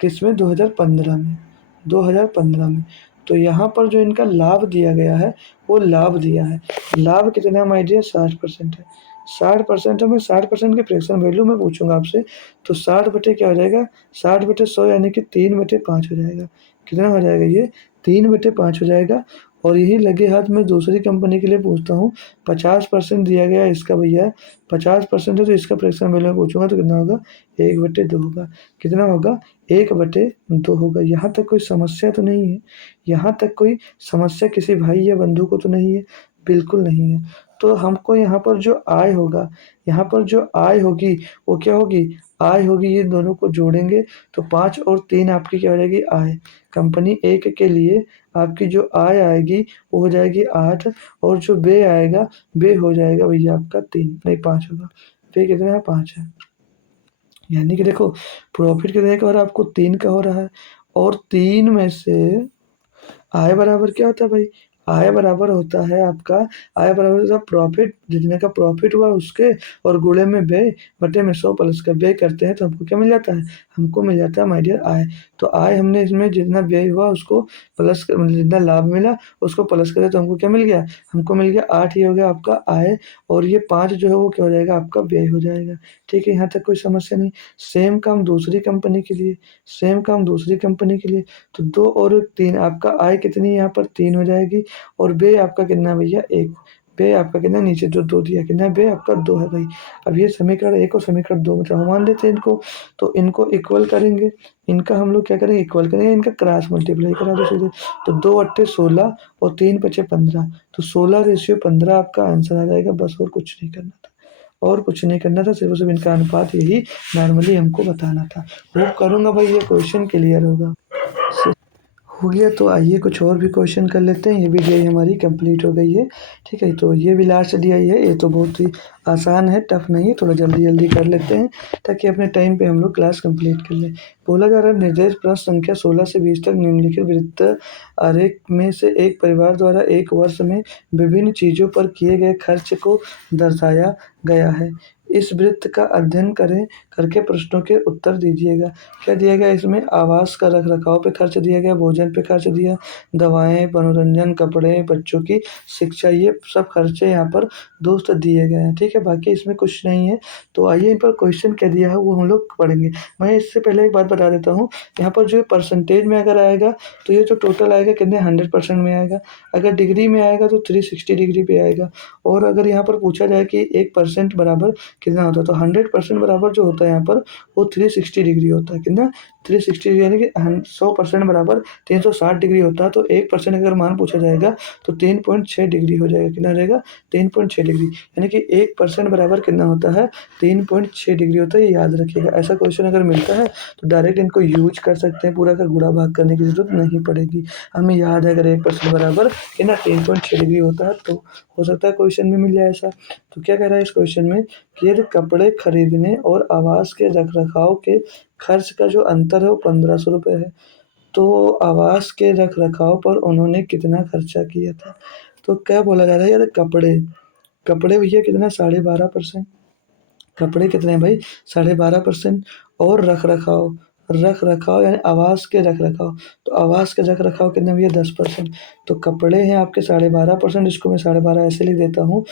किसमें, 2015 में, 2015 में, तो यहाँ पर जो इनका लाभ दिया गया है वो लाभ दिया है, लाभ कितना माय डियर 60% है। 60% है, मैं 60% के फ्रैक्शन वैल्यू में पूछूंगा आपसे। तो 60 बटे क्या हो जाएगा, 60/100 यानी कि 3/5 हो जाएगा। कितना हो जाएगा ये, 3/5 हो जाएगा। और यही लगे हाथ मैं दूसरी कंपनी के लिए पूछता हूँ, 50% दिया गया है इसका भैया, 50% है तो इसका फ्रैक्शन वैल्यू में पूछूंगा तो कितना होगा, 1/2 होगा। कितना होगा, 1/2 होगा। यहाँ तक कोई समस्या तो नहीं है, यहाँ तक कोई समस्या किसी भाई या बंधु को तो नहीं है, बिल्कुल नहीं है। तो हमको यहाँ पर जो आय होगा, यहाँ पर जो आय होगी वो क्या होगी, आय होगी, ये दोनों को जोड़ेंगे तो 5 और 3 आपकी क्या हो जाएगी, आय। कंपनी एक के लिए आपकी जो आय आएगी वो हो जाएगी 8, और जो व्यय आएगा, व्यय हो जाएगा भैया आपका 3 नहीं 5 होगा। व्यय कितना है, 5 है। यानी कि देखो, प्रॉफिट कितने का हो रहा है आपको, 3 का हो रहा है, और 3 में से आय बराबर क्या होता है भाई, आय बराबर होता है आपका, आय बराबर होता है प्रॉफिट, जितने का प्रॉफिट हुआ उसके, और गुणे में व्यय, बटे में 100 प्लस का व्यय करते हैं तो हमको क्या मिल जाता है, हमको मिल जाता है माय डियर आय। तो आय हमने इसमें जितना व्यय हुआ उसको प्लस मतलब जितना लाभ मिला उसको प्लस करें तो हमको क्या मिल गया, हमको मिल गया 8, ये हो गया आपका आय, और ये 5 जो है वो क्या हो जाएगा, आपका व्यय हो जाएगा। ठीक है, यहाँ तक कोई समस्या नहीं। सेम काम दूसरी कंपनी के लिए, सेम काम दूसरी कंपनी के लिए, तो 2 और 3 आपका आय कितनी है, यहाँ पर 3 हो जाएगी, और व्यय आपका कितना है भैया, 1। व्यय आपका कितना, नीचे जो 2 दिया कितना है, व्यय आपका 2 है भाई। अब ये समीकरण 1 और समीकरण 2 मतलब हम मान लेते हैं इनको, तो इनको इक्वल करेंगे, इनका हम लोग क्या करेंगे, इक्वल करेंगे, इनका क्रॉस मल्टीप्लाई करा दो सीधे। तो 2 × 8 = 16 और 3 × 5 = 15, तो 16:15 आपका आंसर आ जाएगा, बस और कुछ नहीं करना था, और कुछ नहीं करना था, सिर्फ और सिर्फ इनका अनुपात यही नॉर्मली हमको बताना था। होप करूंगा भाई ये क्वेश्चन क्लियर होगा। हो गया, तो आइए कुछ और भी क्वेश्चन कर लेते हैं। ये भी डीआई हमारी कंप्लीट हो गई है। ठीक है, तो ये भी लास्ट डीआई है, ये तो बहुत ही आसान है, टफ नहीं है, थोड़ा जल्दी जल्दी कर लेते हैं ताकि अपने टाइम पे हम लोग क्लास कंप्लीट कर लें। बोला जा रहा है, निर्देश प्रश्न संख्या 16 से 20 तक निम्नलिखित वृत्त आरेख में से एक परिवार द्वारा एक वर्ष में विभिन्न चीज़ों पर किए गए खर्च को दर्शाया गया है। इस वृत्त का अध्ययन करें, करके प्रश्नों के उत्तर दीजिएगा। क्या दिया गया इसमें, आवास का रख रखाव पे खर्च दिया गया, भोजन पे खर्च दिया, दवाएं, मनोरंजन, कपड़े, बच्चों की शिक्षा, ये सब खर्चे यहाँ पर दोस्त दिए गए हैं। ठीक है, बाकी इसमें कुछ नहीं है। तो आइए इन पर क्वेश्चन क्या दिया है वो हम लोग पढ़ेंगे। मैं इससे पहले एक बात बता देता हूँ, यहाँ पर जो परसेंटेज में अगर आएगा तो ये जो टोटल आएगा कितने, 100% में आएगा। अगर डिग्री में आएगा तो 360 डिग्री पे आएगा। और अगर यहाँ पर पूछा जाए कि 1% बराबर कितना होता है, तो 100% बराबर जो होता है यहाँ पर वो 360 डिग्री होता है। कितना, 360 डिग्री, यानी कि 100% बराबर 360 डिग्री होता है। तो 1% अगर मान पूछा जाएगा तो 3.6 डिग्री हो जाएगा। कितना रहेगा, 3.6 डिग्री, यानी कि 1% बराबर कितना होता है, 3.6 डिग्री होता है। ये याद रखिएगा, ऐसा क्वेश्चन अगर मिलता है तो डायरेक्ट इनको यूज कर सकते हैं, पूरा का गुणा भाग करने की जरूरत नहीं पड़ेगी। हमें याद है अगर 1% बराबर कितना 3.6 डिग्री होता है, तो हो सकता है क्वेश्चन में मिल जाए ऐसा। तो क्या कह रहा है इस क्वेश्चन में कि यदि कपड़े खरीदने और आवास के रख रखाव के खर्च का जो अंतर है वो 1500 रुपये है, तो आवास के रख रखाव पर उन्होंने कितना खर्चा किया था। तो क्या बोला जा रहा है यार, कपड़े, कपड़े भैया कितना, 12.5%। कपड़े कितने हैं भाई, 12.5%। और रख रखाव, रख रखाव यानी आवास के रख रखाव, तो आवास के रख रखाव कितने भैया, 10%। तो कपड़े हैं आपके 12.5%, इसको मैं 12.5 ऐसे लिख देता हूँ,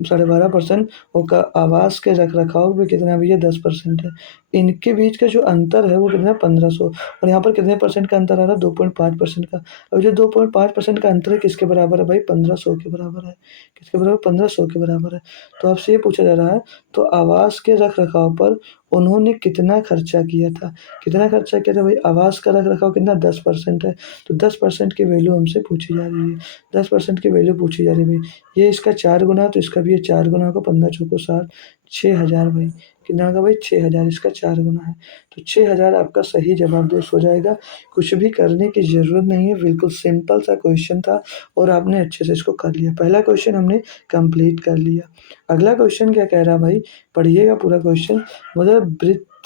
12.5%। और का आवास के रख रखाव भी कितना है भैया, 10% है। इनके बीच का जो अंतर है वो कितना है, 1500। और यहाँ पर कितने परसेंट का अंतर आ रहा है, 2.5% का। अब जो 2.5% का अंतर है किसके बराबर है भाई, 1500 के बराबर है। किसके बराबर, 1500 के बराबर है। तो आपसे ये पूछा जा रहा है, तो आवास के रख रखाव पर उन्होंने कितना खर्चा किया था, कितना खर्चा किया था भाई, आवास का रख रखाव कितना, 10% है। तो 10% की वैल्यू हमसे पूछी जा रही है, 10% की वैल्यू पूछी जा रही है भाई। ये इसका 4 गुना, तो इसका भी ये 4 गुना होगा, 15 चौको 60, 6000 भाई। कितना होगा भाई, 6000, इसका 4 गुना है। तो 6000 आपका सही जवाब देश हो जाएगा। कुछ भी करने की ज़रूरत नहीं है, बिल्कुल सिंपल सा क्वेश्चन था और आपने अच्छे से इसको कर लिया। पहला क्वेश्चन हमने कंप्लीट कर लिया। अगला क्वेश्चन क्या कह रहा है भाई, पढ़िएगा पूरा क्वेश्चन। मतलब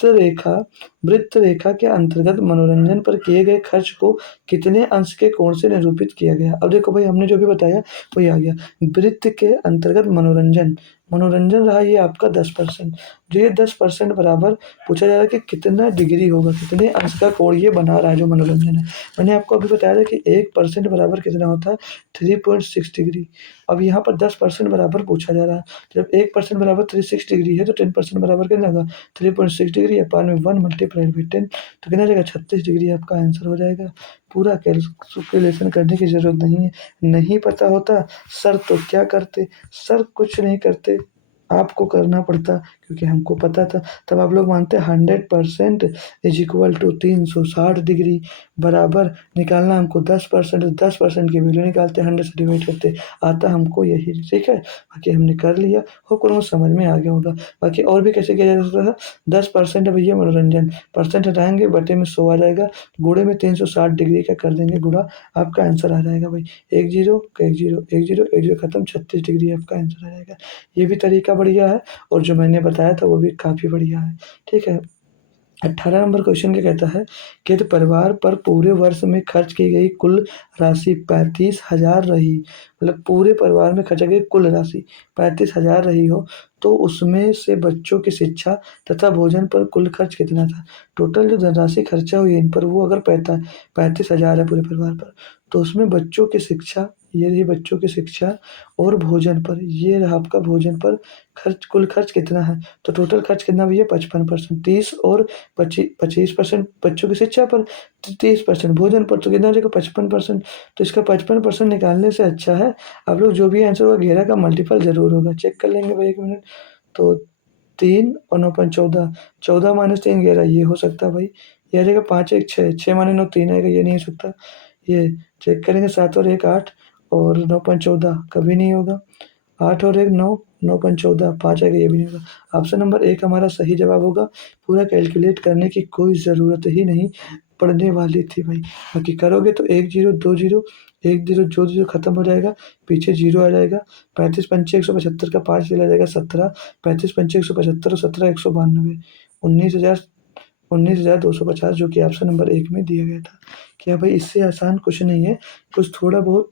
रेखा वृत्त रेखा के अंतर्गत मनोरंजन पर किए गए खर्च को कितने अंश के कोण से निरूपित किया गया। अब देखो भाई, हमने जो भी बताया वही आ गया। वृत्त के अंतर्गत मनोरंजन, मनोरंजन रहा ये आपका 10%। जो ये 10% बराबर पूछा जा रहा है कि कितना डिग्री होगा, कितने अंश का कोण ये बना रहा है जो मनोरंजन है। मैंने आपको अभी बताया था कि 1% बराबर कितना होता है, 3.6 डिग्री। अब यहाँ पर 10% बराबर पूछा जा रहा है। जब 1% बराबर 360 डिग्री है तो 10% बराबर कितना होगा, 3.6 डिग्री, अपान में 1 × मल्टीप्लाइड बाई 10 तो कितना आ जाएगा 36 डिग्री आपका आंसर हो जाएगा। पूरा कैलकुलेशन करने की ज़रूरत नहीं है। नहीं पता होता सर तो क्या करते, सर कुछ नहीं करते, आपको करना पड़ता क्योंकि हमको पता था। तब आप लोग मानते 100% इज इक्वल टू 360 डिग्री बराबर निकालना हमको 10%, 10% की वैल्यू निकालते 100 से डिवाइड करते, आता हमको यही, ठीक है। बाकी हमने कर लिया, होप करूँगा समझ में आ गया होगा। बाकी और भी कैसे किया जा सकता था, 10% है भैया मनोरंजन, परसेंट हटाएंगे बटे में 100 आ जाएगा, गुणे में 360 डिग्री का कर देंगे गुणा, आपका आंसर आ जाएगा भाई। एक जीरो एक जीरो एक जीरो एक जीरो खत्म, 36 डिग्री आपका आंसर आ जाएगा। ये भी तरीका बढ़िया है और जो मैंने बताया था वो भी काफ़ी बढ़िया है, ठीक है। 18 नंबर क्वेश्चन क्या कहता है कि यदि परिवार पर पूरे वर्ष में खर्च की गई कुल राशि 35,000 रही, मतलब पूरे परिवार में खर्च गई कुल राशि 35,000 रही हो, तो उसमें से बच्चों की शिक्षा तथा भोजन पर कुल खर्च कितना था। टोटल जो धनराशि खर्चा हुई इन पर वो अगर 35,000 है पूरे परिवार पर, तो उसमें बच्चों की शिक्षा, ये रही बच्चों की शिक्षा और भोजन पर, ये रहा आपका भोजन पर खर्च, कुल खर्च कितना है। तो टोटल खर्च कितना भैया 55%, 30 और 25% बच्चों की शिक्षा पर, 30% भोजन पर, तो कितना हो जाएगा 55%। तो इसका 55% निकालने से अच्छा है आप लोग जो भी आंसर होगा 11 का मल्टीपल जरूर होगा, चेक कर लेंगे भाई 1 मिनट। तो 3 और 9 5 14, 14 माइनस 3 11, ये हो सकता है भाई। ये आ जाएगा 5 1 6, 6 माइनस 9 3 आएगा, ये नहीं हो सकता। ये चेक करेंगे 7 और 1 8 और 9 5 14 कभी नहीं होगा। 8 और 1 9, 9 5 14 5 आएगा, ये भी नहीं होगा। ऑप्शन नंबर 1 हमारा सही जवाब होगा। पूरा कैलकुलेट करने की कोई ज़रूरत ही नहीं पड़ने वाली थी भाई। बाकी करोगे तो 1 जीरो 2 जीरो 1 जीरो जो जीरो खत्म हो जाएगा, पीछे जीरो आ जाएगा। 35 पंचे 175 का 5 चला जाएगा 17, 35 पंचे 175 और 17 192, 19,000, 19,250 जो कि ऑप्शन नंबर 1 में दिया गया था। क्या भाई इससे आसान कुछ नहीं है, कुछ थोड़ा बहुत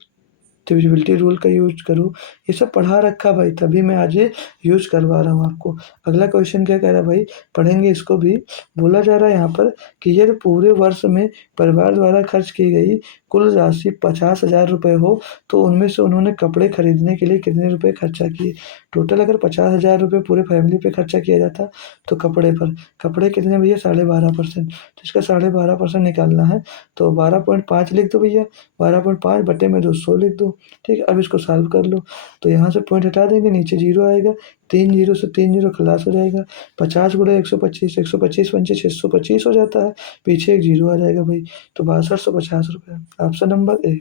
डिविजिबिलिटी रूल का यूज करो, ये सब पढ़ा रखा भाई, तभी मैं आज ये यूज करवा रहा हूँ आपको। अगला क्वेश्चन क्या कह रहा है भाई, पढ़ेंगे इसको भी। बोला जा रहा है यहाँ पर कि यदि पूरे वर्ष में परिवार द्वारा खर्च की गई कुल राशि 50,000 रुपये हो, तो उनमें से उन्होंने कपड़े खरीदने के लिए कितने रुपए खर्चा किए। टोटल अगर 50,000 रुपये पूरे फैमिली पे खर्चा किया जाता तो कपड़े पर, कपड़े कितने भैया 12.5%, तो इसका 12.5% निकालना है। तो 12.5 लिख दो भैया, 12.5 बटे में 200 लिख दो, ठीक है। अब इसको सॉल्व कर लो, तो यहाँ से पॉइंट हटा देंगे, नीचे जीरो आएगा, 3 जीरो से 3 जीरो खलास हो जाएगा। 50 गुणे 125, 125 पंचे 625 हो जाता है, पीछे एक जीरो आ जाएगा भाई। तो 6250 रुपये, option number A.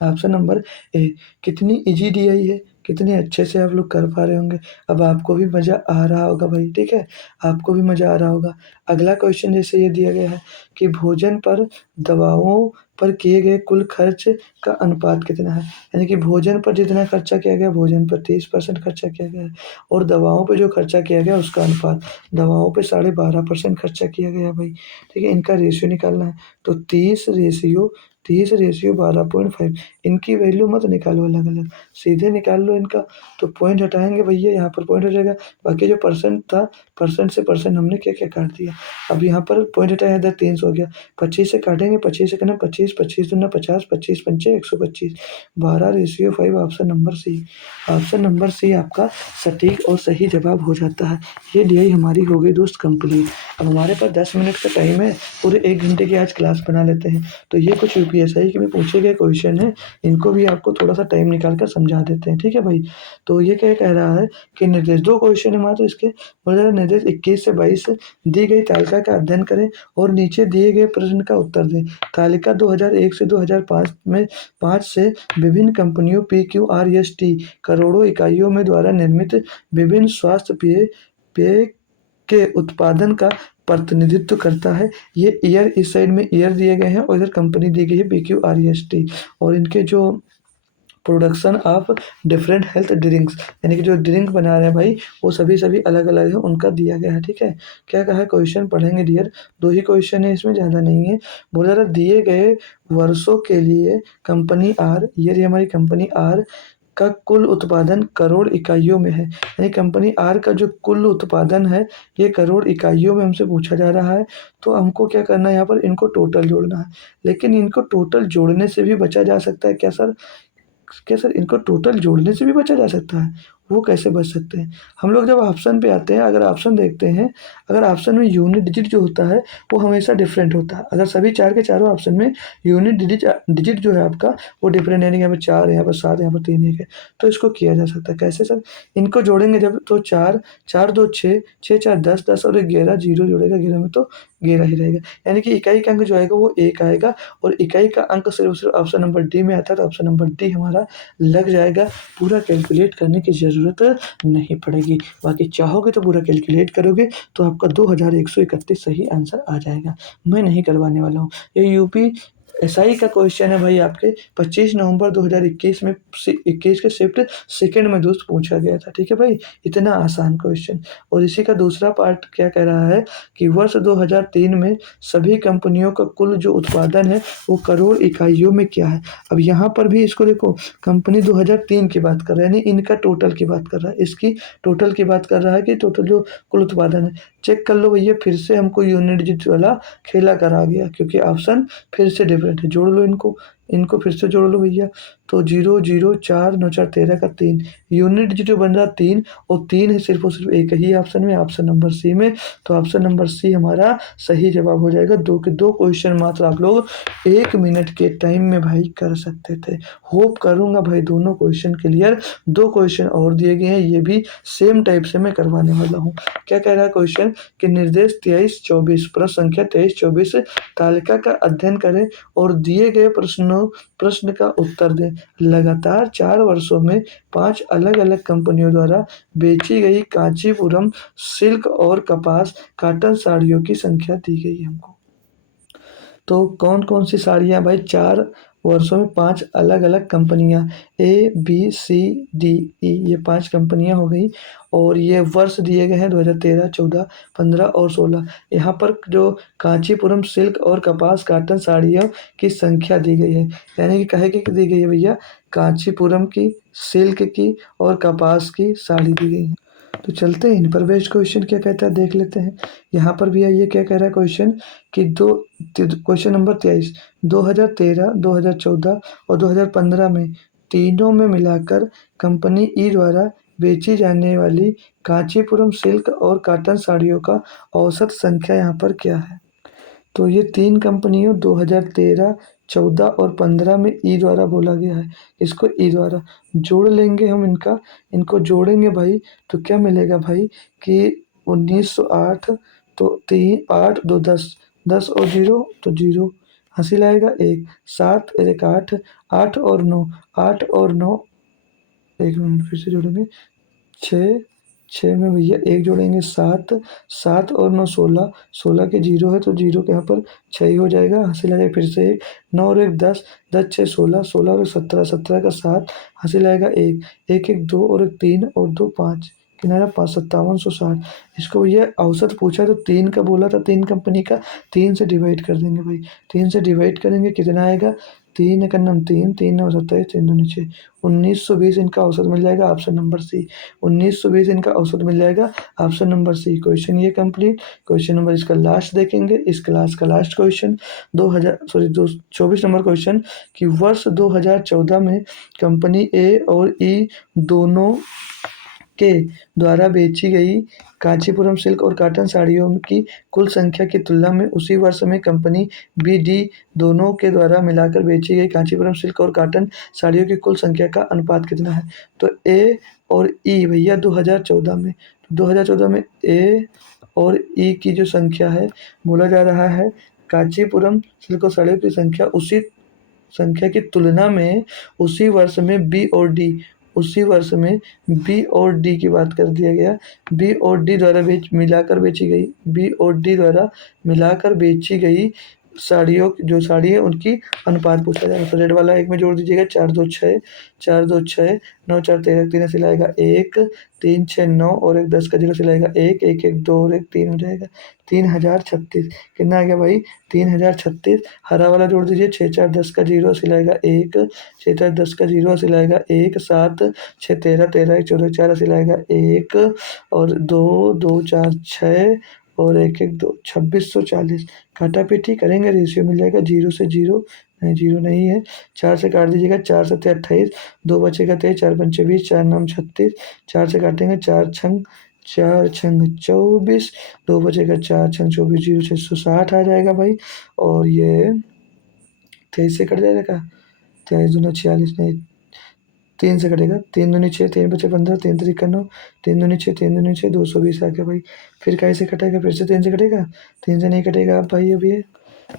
Option number A. कितनी इजी दी आई है, कितने अच्छे से आप लोग कर पा रहे होंगे। अब आपको भी मज़ा आ रहा होगा भाई, ठीक है, आपको भी मज़ा आ रहा होगा। अगला क्वेश्चन जैसे ये दिया गया है कि भोजन पर दवाओं पर किए गए कुल खर्च का अनुपात कितना है। यानी कि भोजन पर जितना खर्चा किया गया, भोजन पर 30% खर्चा किया गया है, और दवाओं पे जो खर्चा किया गया उसका अनुपात, दवाओं पे 12.5% खर्चा किया गया है भाई, ठीक है। इनका रेशियो निकालना है, तो 30 रेशियो 12.5, इनकी वैल्यू मत निकालो अलग अलग, सीधे निकाल लो इनका। तो पॉइंट हटाएंगे भैया, यहाँ पर पॉइंट हो जाएगा, बाकी जो परसेंट था, परसेंट से परसेंट हमने क्या क्या काट दिया। अब यहाँ पर पॉइंट हटाया इधर 300 हो गया, 25 से काटेंगे, 25 से करना 25, 25 दूना 50, 25 पंचे 125, 12:5, option number C. Option number C आपका सटीक और सही जवाब हो जाता है। ये डी हमारी हो गई दोस्त कंप्लीट। अब हमारे पास 10 मिनट का टाइम है, पूरे 1 घंटे की आज क्लास बना लेते हैं। तो ये कुछ यूपीएसआई के में पूछे गए क्वेश्चन है, इनको भी आपको थोड़ा सा टाइम निकाल कर समझा देते हैं, ठीक है भाई। तो ये क्या कह रहा है कि निर्देश, 2 क्वेश्चन है मात्र इसके, बोला जा रहा है निर्देश 21 से 22 दी गई तालिका का अध्ययन करें और नीचे दिए गए प्रश्न का उत्तर दें। तालिका 2001 से 2005 में 5 से विभिन्न कंपनियों PQRST करोड़ों इकाइयों में द्वारा निर्मित विभिन्न स्वास्थ्य पेय पेय के उत्पादन का प्रतिनिधित्व करता है। ये ईयर इस साइड में ईयर दिए गए हैं और इधर कंपनी दी गई है PQRST, और इनके जो production of different health drinks, यानी कि जो ड्रिंक बना रहे हैं भाई वो सभी सभी अलग अलग है, उनका दिया गया है, ठीक है। क्या कहा है क्वेश्चन पढ़ेंगे डियर, 2 ही क्वेश्चन है इसमें, ज़्यादा नहीं है। बोला रहा दिए गए वर्षों के लिए कंपनी आर, ये रही हमारी कंपनी आर का कुल उत्पादन करोड़ इकाइयों में है। यानी कंपनी आर का जो कुल उत्पादन है ये करोड़ इकाइयों में हमसे पूछा जा रहा है। तो हमको क्या करना है, यहाँ पर इनको टोटल जोड़ना है। लेकिन इनको टोटल जोड़ने से भी बचा जा सकता है क्या सर, क्या सर इनको टोटल जोड़ने से भी बचा जा सकता है, वो कैसे बच सकते हैं? हम लोग जब ऑप्शन पे आते हैं, अगर ऑप्शन देखते हैं, अगर ऑप्शन में यूनिट डिजिट जो होता है वो हमेशा डिफरेंट होता है। अगर सभी चार के चारों ऑप्शन में यूनिट डिजिट डिजिट जो है आपका वो डिफरेंट, यानी कि यहाँ पे 4 है, यहाँ पर 7 है, यहाँ पर 3 1 है। तो इसको किया जा सकता है कैसे सर? इनको जोड़ेंगे जब तो 4 4 2 6 6 4 10 10 और 11 0 जोड़ेगा 11 में तो 11 ही रहेगा। यानी कि इकाई का अंक जो आएगा वो 1 आएगा और इकाई का अंक सिर्फ और सिर्फ ऑप्शन नंबर डी में आता है, तो ऑप्शन नंबर डी हमारा लग जाएगा। पूरा कैलकुलेट करने की ज़रूरत नहीं पड़ेगी। बाकी चाहोगे तो पूरा कैलकुलेट करोगे तो आपका 2131 सही आंसर आ जाएगा। मैं नहीं करवाने वाला हूँ। ये यूपी एसआई का क्वेश्चन है भाई, आपके 25 नवंबर 2021 में 21 के शिफ्ट सेकंड में दोस्त पूछा गया था। ठीक है भाई, इतना आसान क्वेश्चन। और इसी का दूसरा पार्ट क्या कह रहा है कि वर्ष 2003 में सभी कंपनियों का कुल जो उत्पादन है वो करोड़ इकाइयों में क्या है। अब यहाँ पर भी इसको देखो, कंपनी 2003 की बात कर रहा है, यानी इनका टोटल की बात कर रहा है, इसकी टोटल की बात कर रहा है कि टोटल जो कुल उत्पादन है। चेक कर लो भैया, फिर से हमको यूनिट डिजिट वाला खेला करा गया, क्योंकि ऑप्शन फिर से डिफरेंट है। जोड़ लो इनको, इनको फिर से जोड़ लो भैया। तो 0 0 4 9 4 13 का 3 यूनिट डिजिट जो बन रहा 3, और 3 है सिर्फ और सिर्फ एक ही ऑप्शन में, ऑप्शन नंबर सी में। तो ऑप्शन नंबर सी हमारा सही जवाब हो जाएगा। 2 के 2 क्वेश्चन मात्र आप लोग 1 मिनट के टाइम में भाई कर सकते थे। होप करूंगा भाई दोनों क्वेश्चन क्लियर। 2 क्वेश्चन और दिए गए हैं, ये भी सेम टाइप से मैं करवाने वाला हूँ। क्या कह रहा है क्वेश्चन कि निर्देश 23-24 प्रश्न संख्या 23-24 तालिका का अध्ययन करें और दिए गए प्रश्न का उत्तर दें। लगातार 4 वर्षों में 5 अलग अलग कंपनियों द्वारा बेची गई कांचीपुरम सिल्क और कपास कॉटन साड़ियों की संख्या दी गई है हमको। तो कौन कौन सी साड़ियाँ भाई? 4 वर्षों में 5 अलग अलग कंपनियाँ, A B C D E, ये 5 कंपनियाँ हो गई। और ये वर्ष दिए गए हैं 2013 14 15 और 16। यहाँ पर जो कांचीपुरम सिल्क और कपास कॉटन साड़ियों की संख्या दी गई है, यानी कि कहे की दी गई है भैया, कांचीपुरम की, सिल्क की और कपास की साड़ी दी गई है। तो चलते हैं इन पर बेस्ड क्वेश्चन क्या कहता है देख लेते हैं। यहाँ पर भी ये क्या कह रहा है क्वेश्चन कि क्वेश्चन नंबर 23, 2013 2014 और 2015 में तीनों में मिलाकर कंपनी ई द्वारा बेची जाने वाली कांचीपुरम सिल्क और कॉटन साड़ियों का औसत संख्या यहाँ पर क्या है? तो ये 3 कंपनियों 2013 14 और 15 में ई द्वारा बोला गया है। इसको ई द्वारा जोड़ लेंगे हम, इनको जोड़ेंगे भाई, तो क्या मिलेगा भाई कि 1908, तो 3 8 2 10, 10 और 0 तो 0, हंसी लाएगा 1, 7 1 8, 8 और 9, 8 और 9, एक मिनट फिर से जोड़ेंगे, 6 6 में भैया 1 जोड़ेंगे 7, 7 और 9 16, 16 के 0 है तो 0 के यहाँ पर 6 ही हो जाएगा, हंसी लगाए फिर से 1, 9 और 1 10, 10 6 16, 16 और 1 17, 17 का 7, हंसी लगाएगा 1, 1 1 2 और 1 3 और 2 5, किनारा 5 5760। इसको भैया औसत पूछा तो 3 का बोला था, 3 कंपनी का, 3 से डिवाइड कर देंगे भाई, 3 से डिवाइड करेंगे कितना आएगा, 3 एक नम 3, 3 9 27, 3 दूनी 6, 1920 इनका औसत मिल जाएगा, ऑप्शन नंबर सी। 1920 इनका औसत मिल जाएगा, ऑप्शन नंबर सी। क्वेश्चन ये कंप्लीट। क्वेश्चन नंबर इसका लास्ट देखेंगे, इस क्लास का लास्ट क्वेश्चन 24 नंबर क्वेश्चन कि वर्ष 2014 में कंपनी ए और ई दोनों के द्वारा बेची गई कांचीपुरम सिल्क और कॉटन साड़ियों की कुल संख्या की तुलना में उसी वर्ष में कंपनी बी डी दोनों के द्वारा मिलाकर बेची गई कांचीपुरम सिल्क और कॉटन साड़ियों की कुल संख्या का अनुपात कितना है? तो ए और ई भैया 2014 में, 2014 में ए और ई की जो संख्या है, बोला जा रहा है कांचीपुरम सिल्क और साड़ियों की संख्या उसी संख्या की तुलना में उसी वर्ष में बी और डी, उसी वर्ष में बी और डी की बात कर दिया गया, बी और डी द्वारा मिलाकर बेची गई, बी और डी द्वारा मिलाकर बेची गई साड़ियों जो साड़ी है उनकी अनुपात पूछा जाएगा। तो रेड वाला एक में जोड़ दीजिएगा, 4 2 6, 4 2 6, 9 4 13, 3 सिलाएगा 1, 3 6 9 और 1 10 का 0 सिलाएगा 1, 1 1 2 और 1 3 हो जाएगा, 3036। कितना आ गया भाई? 3036। हरा वाला जोड़ दीजिए, 6 4 10 का 0 सिलाएगा 1, 6 4 10 का 0 सिलाएगा 1, 7 6 13 13 1 14 4 सिलाएगा 1 और 2 2 4 6 और 1 1 2 2640। काटा पीटी करेंगे, रेशियो मिल जाएगा 0 से 0, नहीं, 0 नहीं है। 4 से काट दीजिएगा, 4 सत्ते 28, 2 बचेगा 23, 4 पंचे 20, 4 नम 36, 4 से काटेंगे, 4 छंग 24, 2 बचेगा, 4 छंग 24, 0 660 आ जाएगा भाई। और ये 23 से कट जाएगा क्या? 23 दूना 46, नहीं 3 से कटेगा, 3 दूनी 6, 3 बचे 15, 3 त्रिक 9, 3 दूनी 6, 3 दूनी 6, 220 आ गया भाई। फिर काहे से कटेगा? फिर से 3 से कटेगा, 3 से नहीं कटेगा अब भाई। अब ये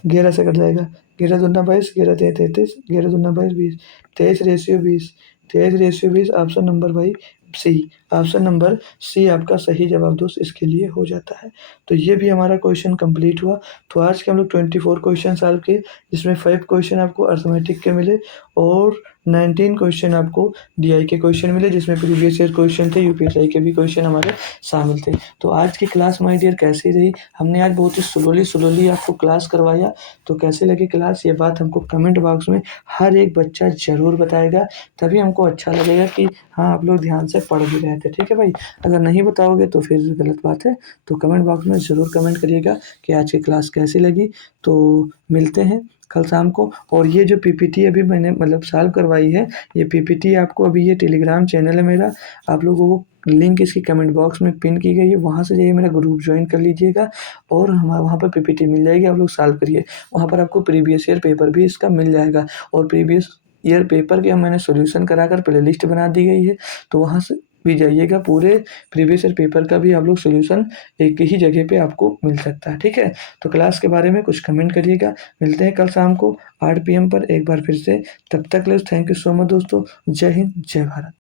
11 से कट जाएगा, 11 दूना 22, 11 तिया 33, 11 दूना 22, 20, 23/20, 23/20, ऑप्शन नंबर भाई सी। ऑप्शन नंबर सी आपका सही जवाब दोस्त इसके लिए हो जाता है। तो ये भी हमारा क्वेश्चन कंप्लीट हुआ। तो आज के हम लोग 24 क्वेश्चन सॉल्व किए, जिसमें 5 क्वेश्चन आपको अर्थमेटिक के मिले और 19 क्वेश्चन आपको डीआई के क्वेश्चन मिले, जिसमें प्रीवियस ईयर क्वेश्चन थे, यूपीएसआई के भी क्वेश्चन हमारे शामिल थे। तो आज की क्लास माय डियर कैसी रही? हमने आज बहुत ही स्लोली आपको क्लास करवाया। तो कैसे लगी क्लास, ये बात हमको कमेंट बॉक्स में हर एक बच्चा ज़रूर बताएगा, तभी हमको अच्छा लगेगा कि हाँ आप लोग ध्यान से पढ़ भी रहे थे। ठीक है भाई, अगर नहीं बताओगे तो फिर गलत बात है। तो कमेंट बॉक्स में ज़रूर कमेंट करिएगा कि आज की क्लास कैसी लगी। तो मिलते हैं कल शाम को। और ये जो पीपीटी अभी मैंने मतलब सॉल्व करवाई है, ये पीपीटी आपको अभी ये टेलीग्राम चैनल है मेरा, आप लोगों को लिंक इसकी कमेंट बॉक्स में पिन की गई है, वहाँ से जाइए मेरा ग्रुप ज्वाइन कर लीजिएगा और हम वहाँ पर पीपीटी मिल जाएगी, आप लोग सॉल्व करिए। वहाँ पर आपको प्रीवियस ईयर पेपर भी इसका मिल जाएगा और प्रीवियस ईयर पेपर के मैंने सॉल्यूशन कराकर प्लेलिस्ट बना दी गई है, तो वहाँ से भी जाइएगा। पूरे प्रीवियस ईयर पेपर का भी आप लोग सॉल्यूशन एक ही जगह पे आपको मिल सकता है। ठीक है, तो क्लास के बारे में कुछ कमेंट करिएगा। मिलते हैं कल शाम को 8 PM पर एक बार फिर से। तब तक ले थैंक यू सो मच दोस्तों। जय हिंद, जय भारत।